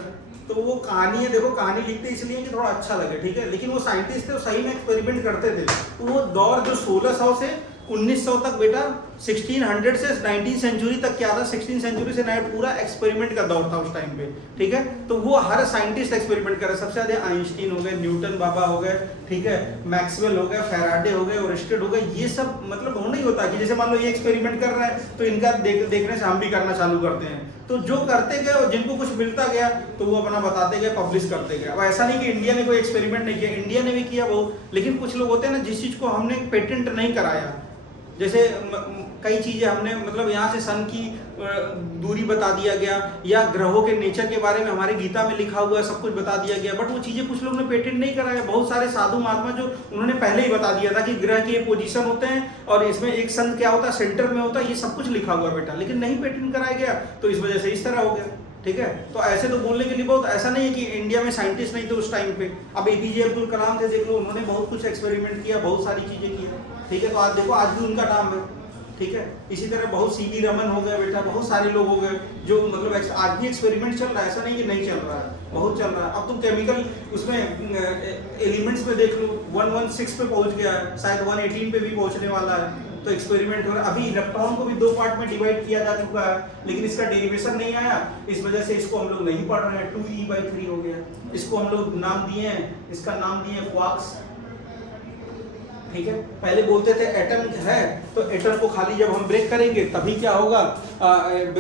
तो वो कहानी है, देखो कहानी लिखते इसलिए कि थोड़ा अच्छा लगे, ठीक है। लेकिन वो साइंटिस्ट थे, वो सही में एक्सपेरिमेंट करते थे। तो वो दौर जो 1600 से 1900 तक बेटा, 1600 से 19 सेंचुरी तक क्या था, 16 सेंचुरी से नया पूरा एक्सपेरिमेंट का दौर था उस टाइम पे, ठीक है। तो वो हर साइंटिस्ट एक्सपेरिमेंट कर रहे। सबसे ज्यादा आइंस्टीन हो गए, न्यूटन बाबा हो गए, ठीक है, मैक्सवेल हो गए, फैराडे हो गए, ओरस्टेड हो गए। ये सब मतलब वो नहीं होता कि जैसे मान लो ये एक्सपेरिमेंट कर रहे हैं तो इनका देखने से हम भी करना चालू करते हैं। तो जो करते गए और जिनको कुछ मिलता गया तो वो अपना बताते गए, पब्लिश करते गए। अब ऐसा नहीं कि इंडिया ने कोई एक्सपेरिमेंट नहीं किया, इंडिया ने भी किया वो। लेकिन कुछ लोग होते हैं ना, जिस चीज को हमने पेटेंट नहीं कराया, जैसे कई चीजें हमने मतलब यहाँ से सन की दूरी बता दिया गया, या ग्रहों के नेचर के बारे में हमारे गीता में लिखा हुआ सब कुछ बता दिया गया, बट वो चीजें कुछ लोग ने पेटेंट नहीं कराया। बहुत सारे साधु महात्मा जो उन्होंने पहले ही बता दिया था कि ग्रह के पोजीशन होते हैं और इसमें एक सन क्या होता है, सेंटर में होता है, ये सब कुछ लिखा हुआ बेटा, लेकिन नहीं पेटेंट कराया गया, तो इस वजह से इस तरह हो गया, ठीक है। तो ऐसे तो बोलने के लिए बहुत, ऐसा नहीं है कि इंडिया में साइंटिस्ट नहीं थे उस टाइम पे। अब एपीजे अब्दुल कलाम थे, देख लो, उन्होंने बहुत कुछ एक्सपेरिमेंट किया, बहुत सारी चीजें की, ठीक है। तो आज देखो, आज भी उनका नाम है, ठीक है। इसी तरह बहुत सीवी रमन हो गए बेटा, बहुत सारे लोग हो गए जो मतलब आज भी एक्सपेरिमेंट चल रहा है, ऐसा नहीं कि नहीं चल रहा है, बहुत चल रहा है। अब तुम केमिकल उसमें एलिमेंट्स में देख लो, 116 पे पहुंच गया है, शायद 118 पे भी पहुंचने वाला है। तो एक्सपेरिमेंट हो रहा है। अभी इलेक्ट्रॉन को भी 2 पार्ट में डिवाइड किया जा चुका है, लेकिन इसका डेरिवेशन नहीं आया, इस वजह से इसको हम लोग नहीं पढ़ रहे हैं। 2e/3 हो गया, इसको हम लोग नाम दिए हैं, इसका नाम दिए क्वार्क्स, ठीक है। पहले बोलते थे एटम है, तो एटम को खाली जब हम ब्रेक करेंगे तभी क्या होगा,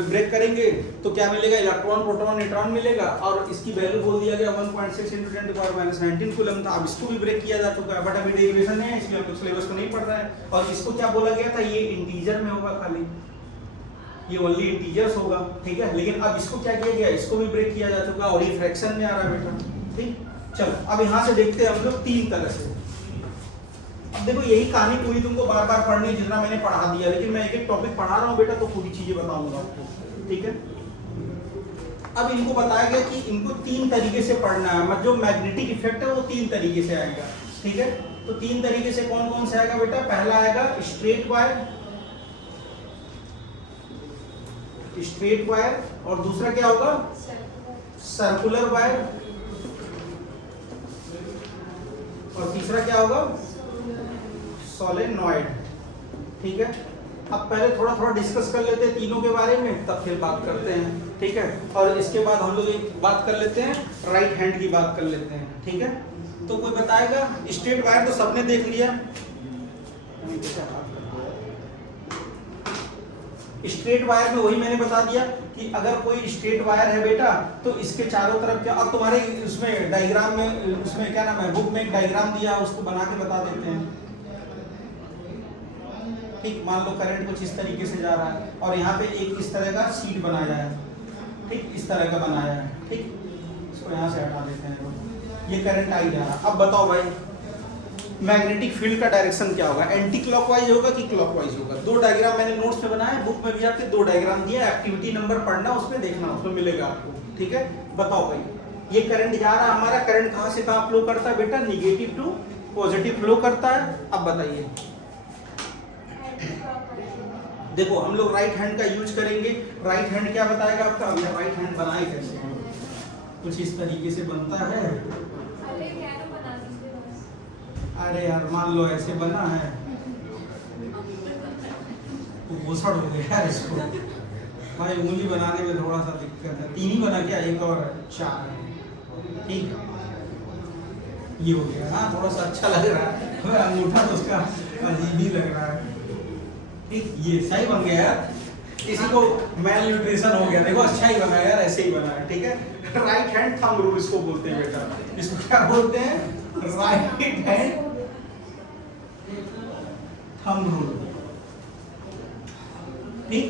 ब्रेक करेंगे तो क्या मिलेगा, इलेक्ट्रॉन, प्रोटॉन, न्यूट्रॉन मिलेगा। और इसकी वैल्यू बोल दिया गया 1.6 × 10⁻⁻19 कूलम था। अब इसको भी ब्रेक किया जा चुका है, बट अभी डेरिवेशन है, इसलिए हम सिलेबस को नहीं पढ़ रहे हैं। और इसको क्या बोला गया था, ये इंटीजर में होगा, खाली ये ओनली इंटीजर्स होगा, ठीक है। लेकिन अब इसको क्या किया गया, इसको भी ब्रेक किया जा चुका और ये फ्रैक्शन में आ रहा है बेटा, ठीक। चलो अब यहाँ से देखते हैं हम लोग 3 तरह से। अब देखो यही कहानी पूरी तुमको बार बार पढ़नी है, जितना मैंने पढ़ा दिया, लेकिन मैं एक एक टॉपिक पढ़ा रहा हूँ बेटा, तो पूरी चीजें बताऊंगा आपको, ठीक है। अब इनको बताया गया कि इनको 3 तरीके से पढ़ना है, जो मैग्नेटिक इफेक्ट है वो 3 तरीके से आएगा, ठीक है। तो 3 तरीके से कौन कौन से आएगा बेटा? पहला आएगा स्ट्रेट वायर, और दूसरा क्या होगा, सर्कुलर वायर, और तीसरा क्या होगा, सोलेनॉइड, ठीक है। अब पहले थोड़ा थोड़ा डिस्कस कर लेते हैं तीनों के बारे में, तब फिर बात करते हैं, ठीक है। और इसके बाद हम लोग एक बात कर लेते हैं, राइट हैंड की बात कर लेते हैं, ठीक है। तो कोई बताएगा, स्ट्रेट वायर तो सबने देख लिया, स्ट्रेट वायर में वही मैंने बता दिया कि अगर कोई स्ट्रेट वायर है बेटा, तो इसके चारों तरफ क्या, अब तुम्हारे उसमें डायग्राम में, उसमें क्या नाम है, बुक में एक डायग्राम दिया, उसको बना के बता देते हैं, ठीक। मान लो करंट कुछ इस तरीके से जा रहा है और यहाँ पे एक इस तरह का शीट बनाया है, ठीक, इस तरह का बनाया है, ठीक। इसको यहाँ से हटा देते हैं, ये करंट आई जा रहा है। अब बताओ भाई, मैग्नेटिक फील्ड का डायरेक्शन क्या होगा, एंटी क्लॉकवाइज होगा कि क्लॉकवाइज होगा? 2 डायग्राम मैंने नोट्स में बनाया, बुक में भी आपके 2 डायग्राम दिया, एक्टिविटी नंबर पढ़ना, उसमें देखना, उसमें मिलेगा आपको, ठीक है। बताओ भाई, ये करंट जा रहा है हमारा, करंट कहाँ से कहाँ फ्लो करता है बेटा, निगेटिव टू पॉजिटिव फ्लो करता है। अब बताइए, देखो हम लोग राइट हैंड का यूज करेंगे। राइट हैंड क्या बताएगा आपका? राइट हैंड बनाए कैसे? कुछ इस तरीके से बनता है। अरे क्या ना बना दीजिए बस। अरे यार मान लो ऐसे बना है तो घोसड़ हो गया यार इसको। भाई उंगली बनाने में थोड़ा सा दिक्कत है। 3 ही बना क्या? एक और 4 है। ठीक है, ये हो गया। हाँ थोड़ा सा अच्छा लग रहा है। अंगूठा तो उसका अजीब ही लग रहा है। ठीक, ये सही बन गया यार। किसी को मेल न्यूट्रिशन हो गया, देखो अच्छा ही बना है यार, ऐसे ही बना है। ठीक है, राइट हैंड थंब रूल इसको बोलते हैं बेटा। इसको क्या बोलते हैं? Right hand thumb rule. ठीक,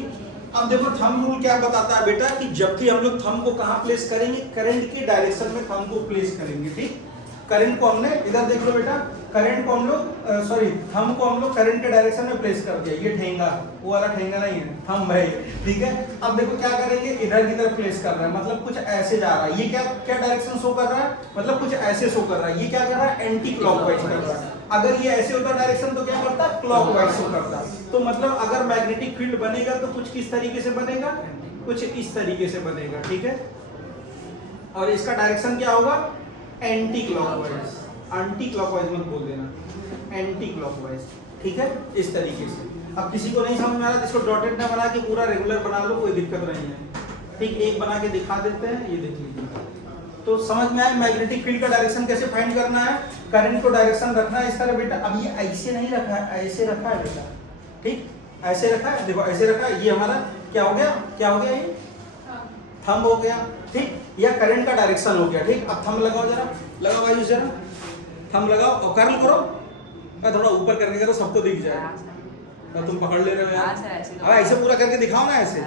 अब देखो थंब रूल क्या बताता है बेटा कि जब भी हम लोग थंब को कहां प्लेस करेंगे? करंट के डायरेक्शन में थंब को प्लेस करेंगे। ठीक, करंट को हमने इधर देख लो बेटा, करंट को हम लोग सॉरी थंब को हम लोग करंट के डायरेक्शन में प्लेस कर दिया। ये ठेंगा, वो वाला ठेंगा नहीं है, थंब है। ठीक है, अब देखो क्या करेंगे? इधर की तरफ प्लेस कर रहा है, मतलब कुछ ऐसे जा रहा है। ये क्या क्या डायरेक्शन शो कर रहा है? मतलब कुछ ऐसे शो कर रहा है। ये क्या कर रहा है? एंटी क्लॉकवाइज कर रहा है। अगर ये ऐसे होता डायरेक्शन तो क्या करता? क्लॉकवाइज शो करता। तो मतलब अगर मैग्नेटिक फील्ड बनेगा तो कुछ किस तरीके से बनेगा? कुछ इस तरीके से बनेगा। ठीक है, और इसका डायरेक्शन क्या होगा? Anti clockwise. एंटी क्लॉकवाइज मत बोल देना, एंटी क्लॉकवाइज। ठीक है, इस तरीके से। अब किसी को नहीं समझ में आ रहा, इसको डॉटेड ना बना के पूरा रेगुलर बना लो, कोई दिक्कत नहीं है। ठीक, एक बना के दिखा देते हैं, ये देख लीजिए। तो समझ में आया मैग्नेटिक फील्ड का डायरेक्शन कैसे फाइंड करना है? करंट को डायरेक्शन रखना है इस तरह बेटा। अब ये ऐसे नहीं रखा है, ऐसे रखा है बेटा। ठीक, ऐसे रखा है, देखो ऐसे रखा है। ये हमारा क्या हो गया? क्या हो गया? ये थंब हो गया। ठीक, या करंट का डायरेक्शन हो गया। ठीक, अब थंब लगाओ, जरा लगाओ भाई, जरा थंब लगाओ और कर्ल करो। थोड़ा ऊपर करके करो, सबको दिख जाए। तो तुम पकड़ ले रहे हो यार। अब ऐसे पूरा करके दिखाओ ना, ऐसे।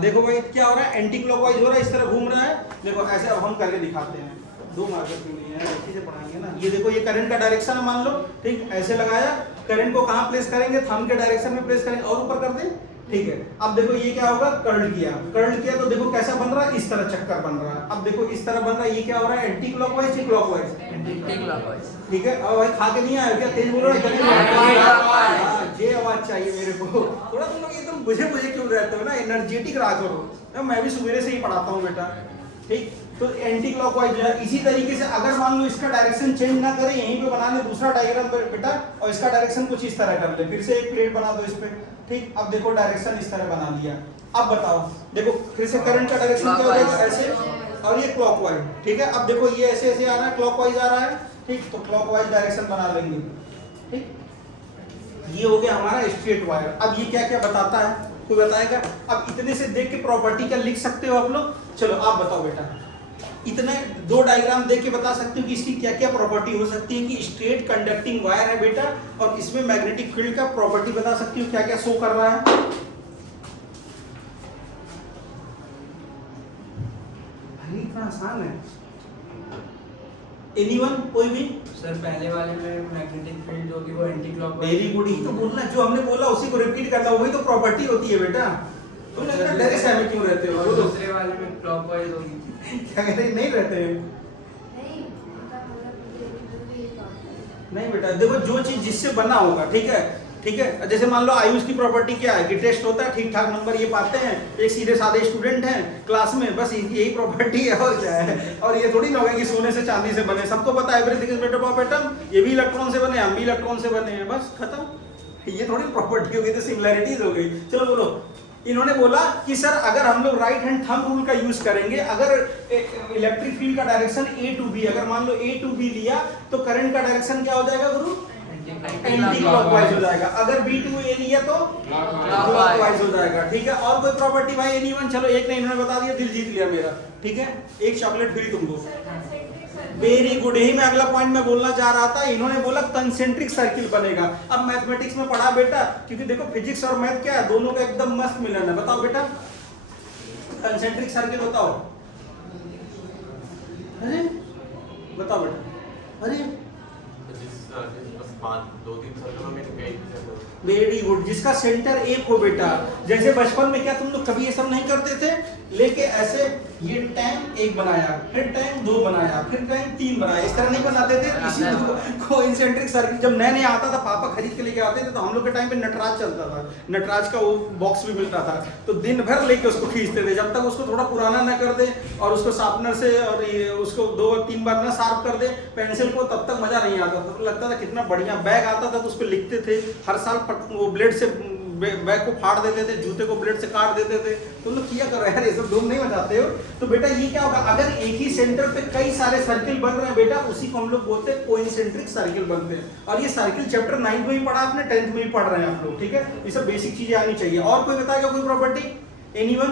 देखो भाई क्या हो रहा है? एंटी क्लॉकवाइज हो रहा है, इस तरह घूम रहा है। देखो ऐसे अब हम करके दिखाते हैं। 2 मार्कर क्यों नहीं है? अच्छे से पढ़ाएंगे ना। ये देखो, ये करंट का डायरेक्शन है मान लो। ठीक, ऐसे लगाया। करंट को कहां प्लेस करेंगे? थंब के डायरेक्शन में प्लेस करेंगे और ऊपर कर दें। ठीक है, अब देखो ये क्या होगा? कर्ल किया। कर्ल किया तो देखो कैसा बन रहा है? इस तरह चक्कर बन रहा है। अब देखो इस तरह बन रहा है। ये क्या हो रहा है? एंटी क्लॉकवाइज या क्लॉकवाइज? Anti clockwise. ठीक है, अब भाई खा के नहीं आए क्या? तेज बोलो। ये आवाज चाहिए मेरे को। थोड़ा तुम लोग एकदम बुझे क्यों रहते हो ना? एनर्जेटिक रहा करो। मैं भी सुबह से ही पढ़ाता हूँ बेटा। ठीक, तो एंटी क्लॉकवाइज जो है, इसी तरीके से अगर मान लो इसका डायरेक्शन चेंज ना करे, यहीं पे बना ले दूसरा डायग्राम बेटा, और इसका डायरेक्शन कुछ इस तरह कर ले। फिर से एक प्लेट बना दो इस पे। ठीक, अब देखो डायरेक्शन इस तरह बना लिया। अब बताओ, देखो फिर से करंट का डायरेक्शन क्या हो जाएगा? ऐसे, और ये क्लॉकवाइज। ठीक है, अब देखो ये ऐसे ऐसे आ रहा है, क्लॉकवाइज आ रहा है। ठीक, तो क्लॉकवाइज डायरेक्शन बना लेंगे। ठीक, ये हो गया हमारा स्ट्रेट वायर। अब ये क्या क्या बताता है? कोई बताएगा? अब इतने से देख के प्रॉपर्टी क्या लिख सकते हो आप लोग? चलो आप बताओ बेटा, इतने 2 डायग्राम देख के बता सकते हो कि इसकी क्या क्या प्रॉपर्टी हो सकती है? कि स्ट्रेट कंडक्टिंग वायर है बेटा, और इसमें मैग्नेटिक फील्ड का प्रॉपर्टी बता सकती हो क्या क्या शो कर रहा है? अरे इतना आसान है। एनीवन, कोई भी? सर पहले वाले में मैग्नेटिक फील्ड जो होगी वो एंटी क्लॉकवाइज। वेरी गुड, ही तो बोलना, जो हमने बोला उसी को रिपीट करना, वही तो प्रॉपर्टी होती है बेटा। तुम लोग इतना डरे सहमे क्यों रहते हो? बोलो। दूसरे वाले में क्लॉकवाइज होगी। क्या कहते हैं? नहीं रहते हैं। नहीं, उनका मतलब ये काम नहीं बेटा, देखो जो चीज जिससे बना होगा। ठीक है, ठीक है। जैसे मान लो आयुष की प्रॉपर्टी क्या है? कि टेस्ट होता है, ठीक ठाक नंबर ये पाते हैं, एक सीधे साधे स्टूडेंट हैं क्लास में, बस यही प्रॉपर्टी है और क्या है। और ये थोड़ी ना होगा कि सोने से चांदी से बने। सबको पता है everything is made up of atom, ये भी इलेक्ट्रॉन से बने, हम भी इलेक्ट्रॉन से बने हैं, बस खत्म। ये थोड़ी प्रॉपर्टी हो गई, तो सिमिलैरिटीज हो गई। चलो बोलो। इन्होंने बोला कि सर अगर हम लोग राइट हैंड थंब रूल का यूज करेंगे, अगर इलेक्ट्रिक फील्ड का डायरेक्शन A to B, अगर मान लो A to B लिया तो करंट का डायरेक्शन क्या हो जाएगा गुरु? एंटी क्लॉकवाइज हो जाएगा। अगर B to A लिया तो क्लॉकवाइज हो जाएगा। ठीक है, और कोई प्रॉपर्टी भाई? एनीवन? चलो एक ने इन्होंने बता दिया, दिल जीत लिया मेरा। ठीक है, एक चॉकलेट फ्री तुमको। वेरी गुड, यही मैं अगला पॉइंट में बोलना चाह रहा था। इन्होंने बोला कंसेंट्रिक सर्किल बनेगा। अब मैथमेटिक्स में पढ़ा बेटा, क्योंकि देखो फिजिक्स और मैथ क्या है, दोनों का एकदम मस्त मिलन है। बताओ बेटा, कंसेंट्रिक सर्किल बताओ। अरे बताओ बेटा। अरे जिस 2-3 सर्कलों में वेरी गुड, जिसका सेंटर एक हो बेटा। जैसे बचपन में क्या तुम लोग कभी ये सब नहीं करते थे, लेके ऐसे ये टैंक एक बनाया, फिर टैंक दो बनाया, फिर टैंक तीन बनाया, इस तरह नहीं बनाते थे। इसी कोइंसेंट्रिक सर्किल जब नया नया आता था, पापा खरीद के लेके आते थे, तो हम लोग के टाइम पे नटराज चलता था, नटराज का वो बॉक्स भी मिलता था, तो दिन भर लेके उसको खींचते थे जब तक उसको थोड़ा पुराना ना कर दे और उसको शार्पनर से और ये उसको 2-3 बार ना शार्प कर दे पेंसिल को, तब तक मजा नहीं आता था। तो लगता था कितना बढ़िया बैग आता था, तो उस पर लिखते थे हर साल, वो ब्लेड से बैग को फाड़ देते थे, जूते को ब्लेड से काट देते थे। तुम लोग किया करो यार, ये सब धूम नहीं मचाते हो। तो बेटा ये क्या होगा, अगर एक ही सेंटर पे कई सारे सर्किल बन रहे हैं बेटा, उसी को हम लोग बोलते हैं कोइंसेंट्रिक सर्किल बनते हैं। और ये सर्किल चैप्टर 9 में ही पढ़ा आपने, 10th में ही पढ़ रहे हैं आप लोग, ठीक है। ये सब बेसिक चीजें आनी चाहिए। और कोई बताएगा कोई प्रॉपर्टी, एनीवन?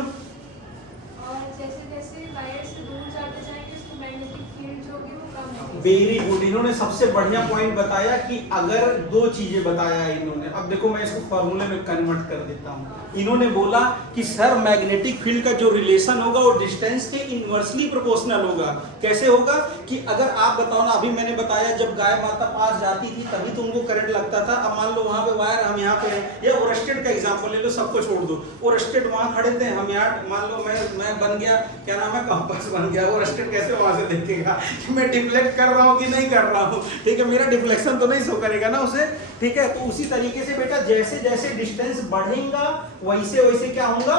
और जैसे जैसे वायर से दूर जाते जाएंगे तो मैग्नेटिक फील्ड जो होगी वो कम होगी। वेरी गुड, इन्होंने सबसे बढ़िया पॉइंट बताया कि अगर दो चीजें बताया है इन्होंने। अब देखो मैं इसको फॉर्मूले में कन्वर्ट कर देता हूँ। इन्होंने बोला कि सर मैग्नेटिक फील्ड का जो रिलेशन होगा वो डिस्टेंस के इनवर्सली प्रोपोर्शनल होगा। कैसे होगा कि अगर आप बताओ ना, अभी मैंने बताया जब गाय माता पास जाती थी तभी तुमको करंट लगता था। अब मान लो वहां पे वायर, हम यहाँ पे हैं, या ओरस्टेड का एग्जांपल ले लो, सबको छोड़ दो। ओरस्टेड वहां खड़े थे, हम यहाँ मान लो मैं बन गया, क्या नाम है, कंपास बन गया। ओरस्टेड कैसे वहां से देखेगा कि मैं डिफ्लेक्ट कर रहा हूँ कि नहीं कर रहा हूँ, ठीक है, मेरा डिफ्लेक्शन तो नहीं शो करेगा ना उसे, ठीक है। तो उसी तरीके से बेटा जैसे जैसे डिस्टेंस बढ़ेगा वैसे वैसे क्या होगा,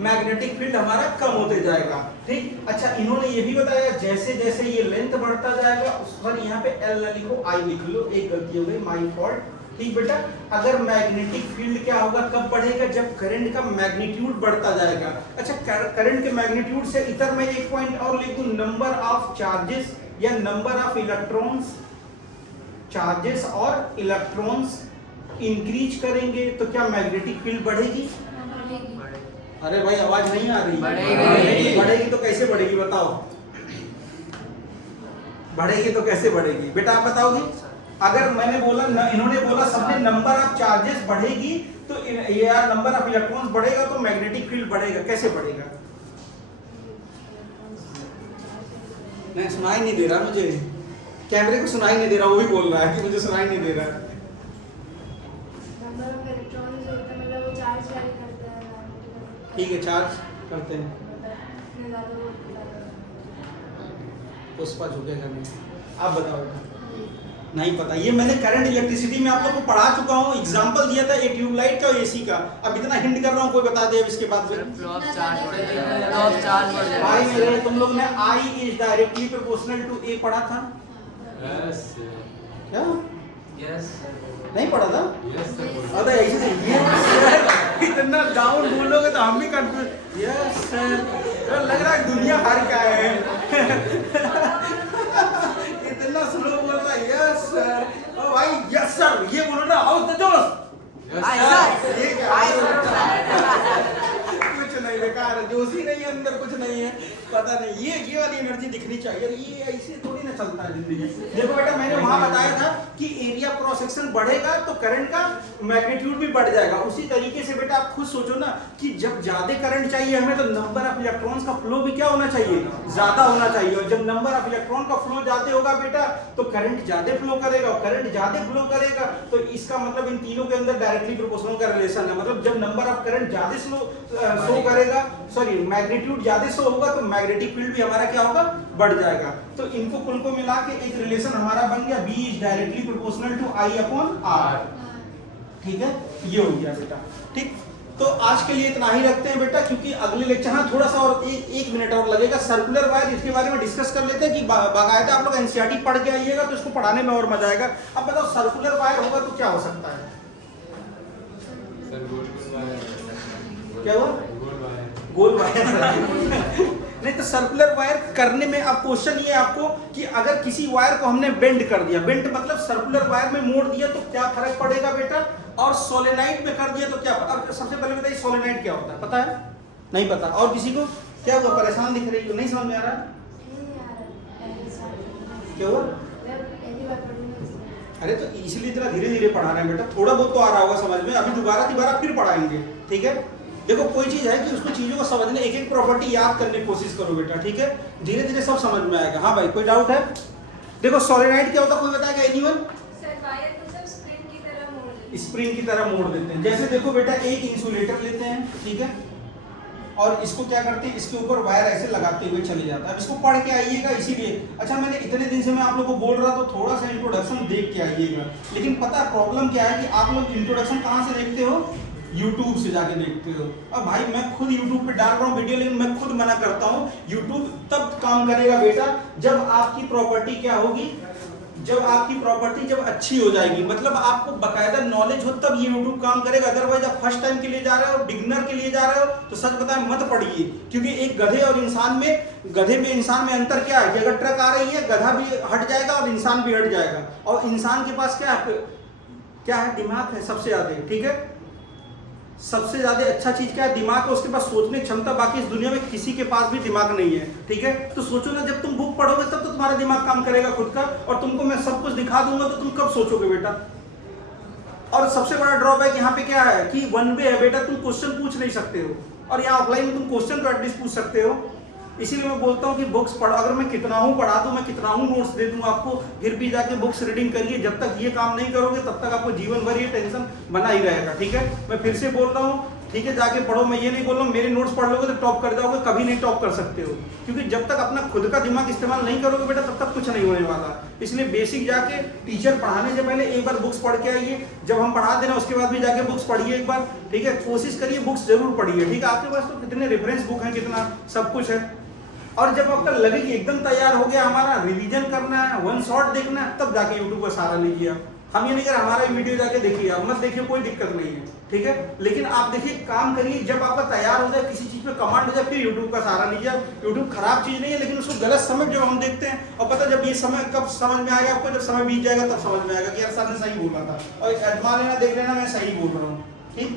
मैग्नेटिक फील्ड हमारा कम होते जाएगा, ठीक। अच्छा, इन्होंने ये भी बताया जैसे जैसे ये लेंथ बढ़ता जाएगा, उस पर यहाँ पे एल ना लिखो, आई लिख लो, एक गलती हो गई, माय फॉल्ट, ठीक बेटा। अगर मैग्नेटिक फील्ड क्या होगा, कब बढ़ेगा, जब करंट का मैग्नीट्यूड बढ़ता जाएगा। अच्छा, करंट के मैग्नीट्यूड से इधर मैं एक पॉइंट और लिख दूं, नंबर ऑफ चार्जेस या नंबर ऑफ इलेक्ट्रॉन्स, चार्जेस और इलेक्ट्रॉन्स इंक्रीज करेंगे तो क्या मैग्नेटिक फील्ड बढ़ेगी? अरे भाई आवाज नहीं आ रही। बढ़ेगी। बढ़ेगी तो कैसे बढ़ेगी बताओ, बढ़ेगी तो कैसे बढ़ेगी बेटा, आप बताओगे? अगर मैंने बोला इन्होंने बोला सबने नंबर ऑफ चार्जेस बढ़ेगी तो यार नंबर ऑफ इलेक्ट्रॉन्स बढ़ेगा तो मैग्नेटिक फील्ड बढ़ेगा। कैसे बढ़ेगा? नहीं सुनाई नहीं दे रहा मुझे, कैमरे को सुनाई नहीं दे रहा, वो भी बोल रहा है कि मुझे सुनाई नहीं दे रहा। नंबर ऑफ इलेक्ट्रॉन्स जो होता है मतलब वो चार्ज कैरी करते हैं, ठीक है, चार्ज करते हैं, इतने ज़्यादा वो पुष्पा झुकेगा नहीं। आप बताओ बेटा, नहीं पता। ये मैंने करंट इलेक्ट्रिसिटी में आप लोगों को पढ़ा चुका हूँ, एग्जांपल दिया था एक ट्यूबलाइट का और एसी का। अब इतना हिंट कर रहा हूँ, कोई बता दे अब इसके बाद फ्लो ऑफ चार्ज बढ़ जाएगा। भाई मेरे, तुम लोग ने I is directly proportional to A पढ़ा था क्या? यस नहीं पढ़ा था? अरे ऐसे ये सर इतना डाउन बोलोगे तो हम भी कंफ्यूज। यस सर, लग रहा है दुनिया हार का है। इतना स्लो बोल रहा है यस सर। ओ भाई यस सर, ये बोलो ना, हाउस द जोश। ये क्या कुछ नहीं, बेकार है, जोश ही नहीं है अंदर, कुछ नहीं है, पता नहीं। ये वाली एनर्जी दिखनी चाहिए, ये ऐसे थोड़ी ना चलता है जिंदगी। देखो बेटा मैंने वहां बताया था कि एरिया क्रॉस सेक्शन बढ़ेगा तो करंट का मैग्नीट्यूड भी बढ़ जाएगा। उसी तरीके से बेटा आप खुद सोचो ना कि जब ज्यादा करंट चाहिए हमें तो नंबर ऑफ इलेक्ट्रॉन्स का फ्लो भी क्या होना चाहिए, ज्यादा होना चाहिए। और जब नंबर ऑफ इलेक्ट्रॉन का फ्लो ज्यादा होगा बेटा तो करंट ज्यादा फ्लो करेगा, और करंट ज्यादा फ्लो करेगा तो इसका मतलब इन तीनों के अंदर डायरेक्टली प्रोपोर्शनल का रिलेशन है। मतलब जब नंबर ऑफ करंट ज्यादा शो करेगा, सॉरी मैग्नीट्यूड ज्यादा शो होगा तो मैग्नेटिक फील्ड भी हमारा क्या होगा, बढ़ जाएगा। तो इनको कुल को मिला के एक रिलेशन हमारा बन गया, B is directly proportional to I/R। ठीक है, ये हो गया बेटा, ठीक। तो आज के लिए इतना ही रखते हैं बेटा, क्योंकि अगले लेक्चर, हाँ थोड़ा सा और एक मिनट और लगेगा। सर्कुलर वायर, इसके बारे में डिस्कस कर लेते हैं कि बाकायदा आप लोग एनसीईआरटी पढ़ के आइएगा तो इसको पढ़ाने में और मजा आएगा। अब बताओ सर्कुलर वायर होगा तो क्या हो सकता है? क्या हुआ? गोल वायर। नहीं तो सर्कुलर वायर करने में अब क्वेश्चन ये आपको कि अगर किसी वायर को हमने बेंड कर दिया, बेंड मतलब सर्कुलर वायर में मोड़ दिया तो क्या फर्क पड़ेगा बेटा, और सोलेनाइड में कर दिया तो क्या। अब सबसे पहले बताइए सोलेनाइड क्या होता है, पता है? नहीं पता। और किसी को क्या हुआ, परेशान दिख रही हो, नहीं समझ में आ रहा? क्या हुआ? अरे तो इसलिए इतना धीरे धीरे पढ़ा रहे हैं बेटा, थोड़ा बहुत तो आ रहा होगा समझ में, अभी दोबारा फिर पढ़ाएंगे, ठीक है। देखो कोई चीज है कि उसको चीजों को समझने, एक एक प्रॉपर्टी याद करने की कोशिश करो बेटा, ठीक है, धीरे धीरे सब समझ में आएगा। हाँ भाई कोई डाउट है? देखो सोलेनाइड क्या होता है, कोई बताएगा? एनीवन? सर वायर को जब स्प्रिंग की तरह मोड़ स्प्रिंग की तरह मोड़ देते हैं। जैसे देखो बेटा, एक इंसुलेटर लेते हैं, ठीक है, और इसको क्या करते हैं, इसके ऊपर वायर ऐसे लगाते हुए चले जाता है। अब इसको पढ़ के आइएगा, इसीलिए अच्छा मैंने इतने दिन से मैं आप लोगों को बोल रहा, तो थोड़ा सा इंट्रोडक्शन देख के आइएगा। लेकिन पता प्रॉब्लम क्या है कि आप लोग इंट्रोडक्शन कहाँ से देखते हो, यूट्यूब से जाके देखते हो। अब भाई मैं खुद यूट्यूब पे डाल रहा हूँ वीडियो, लेकिन मैं खुद मना करता हूँ, यूट्यूब तब काम करेगा बेटा जब आपकी प्रॉपर्टी क्या होगी, जब आपकी प्रॉपर्टी जब अच्छी हो जाएगी, मतलब आपको बकायदा नॉलेज हो, तब ये यूट्यूब काम करेगा। अदरवाइज आप फर्स्ट टाइम के लिए जा रहे हो, बिगिनर के लिए जा रहे हो, तो सच बताएं मत पढ़िए। क्योंकि एक गधे और इंसान में, गधे में इंसान में अंतर क्या है कि अगर ट्रक आ रही है, गधा भी हट जाएगा और इंसान भी हट जाएगा। और इंसान के पास क्या है, दिमाग है सबसे ज्यादा, ठीक है। सबसे ज्यादा अच्छा चीज क्या है, दिमाग है, उसके पास सोचने की क्षमता। बाकी इस दुनिया में किसी के पास भी दिमाग नहीं है, ठीक है। तो सोचो ना, जब तुम बुक पढ़ोगे तब तो तुम्हारा दिमाग काम करेगा खुद का, और तुमको मैं सब कुछ दिखा दूंगा तो तुम कब सोचोगे बेटा। और सबसे बड़ा ड्रॉबैक यहाँ पे क्या है कि वन वे है बेटा, तुम क्वेश्चन पूछ नहीं सकते हो, और यहाँ ऑफलाइन में तुम क्वेश्चन तो एटलीस्ट पूछ सकते हो। इसीलिए मैं बोलता हूँ कि बुक्स पढ़ो। अगर मैं कितना हूँ पढ़ा दूँ, मैं कितना हूँ नोट्स दे दूँ आपको, फिर भी जाके बुक्स रीडिंग करिए। जब तक ये काम नहीं करोगे तब तक आपको जीवन भर ये टेंशन बना ही रहेगा, ठीक है। मैं फिर से बोल रहा हूँ, ठीक है, जाके पढ़ो। मैं ये नहीं बोल रहा हूँ मेरे नोट्स पढ़ लोगे तो टॉप कर जाओगे, कभी नहीं टॉप कर सकते हो। क्योंकि जब तक अपना खुद का दिमाग इस्तेमाल नहीं करोगे बेटा, तब तक कुछ नहीं होने वाला। इसलिए बेसिक जाके टीचर पढ़ाने से पहले एक बार बुक्स पढ़ के आइए। जब हम पढ़ा देना उसके बाद भी जाके बुक्स पढ़िए एक बार, ठीक है। कोशिश करिए बुक्स जरूर पढ़िए, ठीक है। आपके पास तो कितने रेफरेंस बुक हैं, कितना सब कुछ है। और जब आपका लगे कि एकदम तैयार हो गया, हमारा रिवीजन करना है, वन शॉट देखना है, तब जाके यूट्यूब का सहारा लीजिए। हम ये नहीं कर हमारा वीडियो जाके देखिए, आप मत देखिए, कोई दिक्कत नहीं है, ठीक है। लेकिन आप देखिए, काम करिए, जब आपका तैयार हो जाए, किसी चीज पे कमांड हो जाए, फिर यूट्यूब का सहारा लीजिए। यूट्यूब खराब चीज नहीं है, लेकिन उसको गलत समय जब हम देखते हैं, और पता जब ये समय कब समझ में आएगा आपको, जब समय बीत जाएगा तब समझ में आएगा कि यार सर ने सही बोला था। और अजमा लेना, देख लेना मैं सही बोल रहा हूँ, ठीक।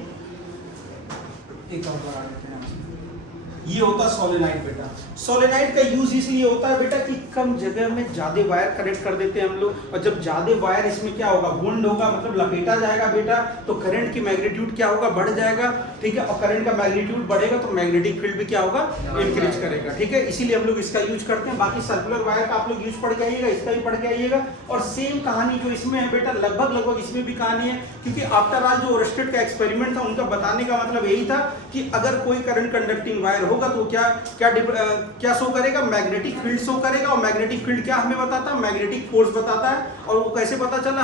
एक और लगा देते हैं, ये होता है सोलेनाइड बेटा। सोलेनाइड का यूज इसलिए होता है बेटा कि कम जगह में ज्यादा वायर कनेक्ट कर देते हैं हम लोग, और जब ज्यादा वायर इसमें क्या होगा, वुंड होगा, मतलब लपेटा जाएगा बेटा, तो करंट की मैग्नीट्यूड क्या होगा, बढ़ जाएगा, ठीक है। और करंट का मैग्नीट्यूड बढ़ेगा तो मैग्नेटिक फील्ड भी क्या होगा, इंक्रीज करेगा, ठीक है। इसीलिए हम लोग इसका यूज करते हैं। बाकी सर्कुलर वायर का आप लोग यूज पढ़ के आइएगा, इसका भी पढ़ के आइएगा। और सेम कहानी जो इसमें है बेटा, लगभग इसमें भी कहानी है। क्योंकि आफ्टर ऑल जो ओरस्टेड का एक्सपेरिमेंट था, उनका बताने का मतलब यही था कि अगर कोई करंट कंडक्टिंग वायर होगा तो क्या शो करेगा, मैग्नेटिक फील्ड शो करेगा। और मैग्नेटिक फील्ड क्या हमें बताता है, मैग्नेटिक फोर्स बताता है। और वो कैसे पता चला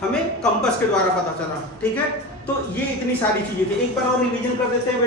हमें कंपास के द्वारा पता चला, ठीक है। तो ये इतनी सारी चीजें थी। एक बार और रिवीजन कर देते हैं बेटा।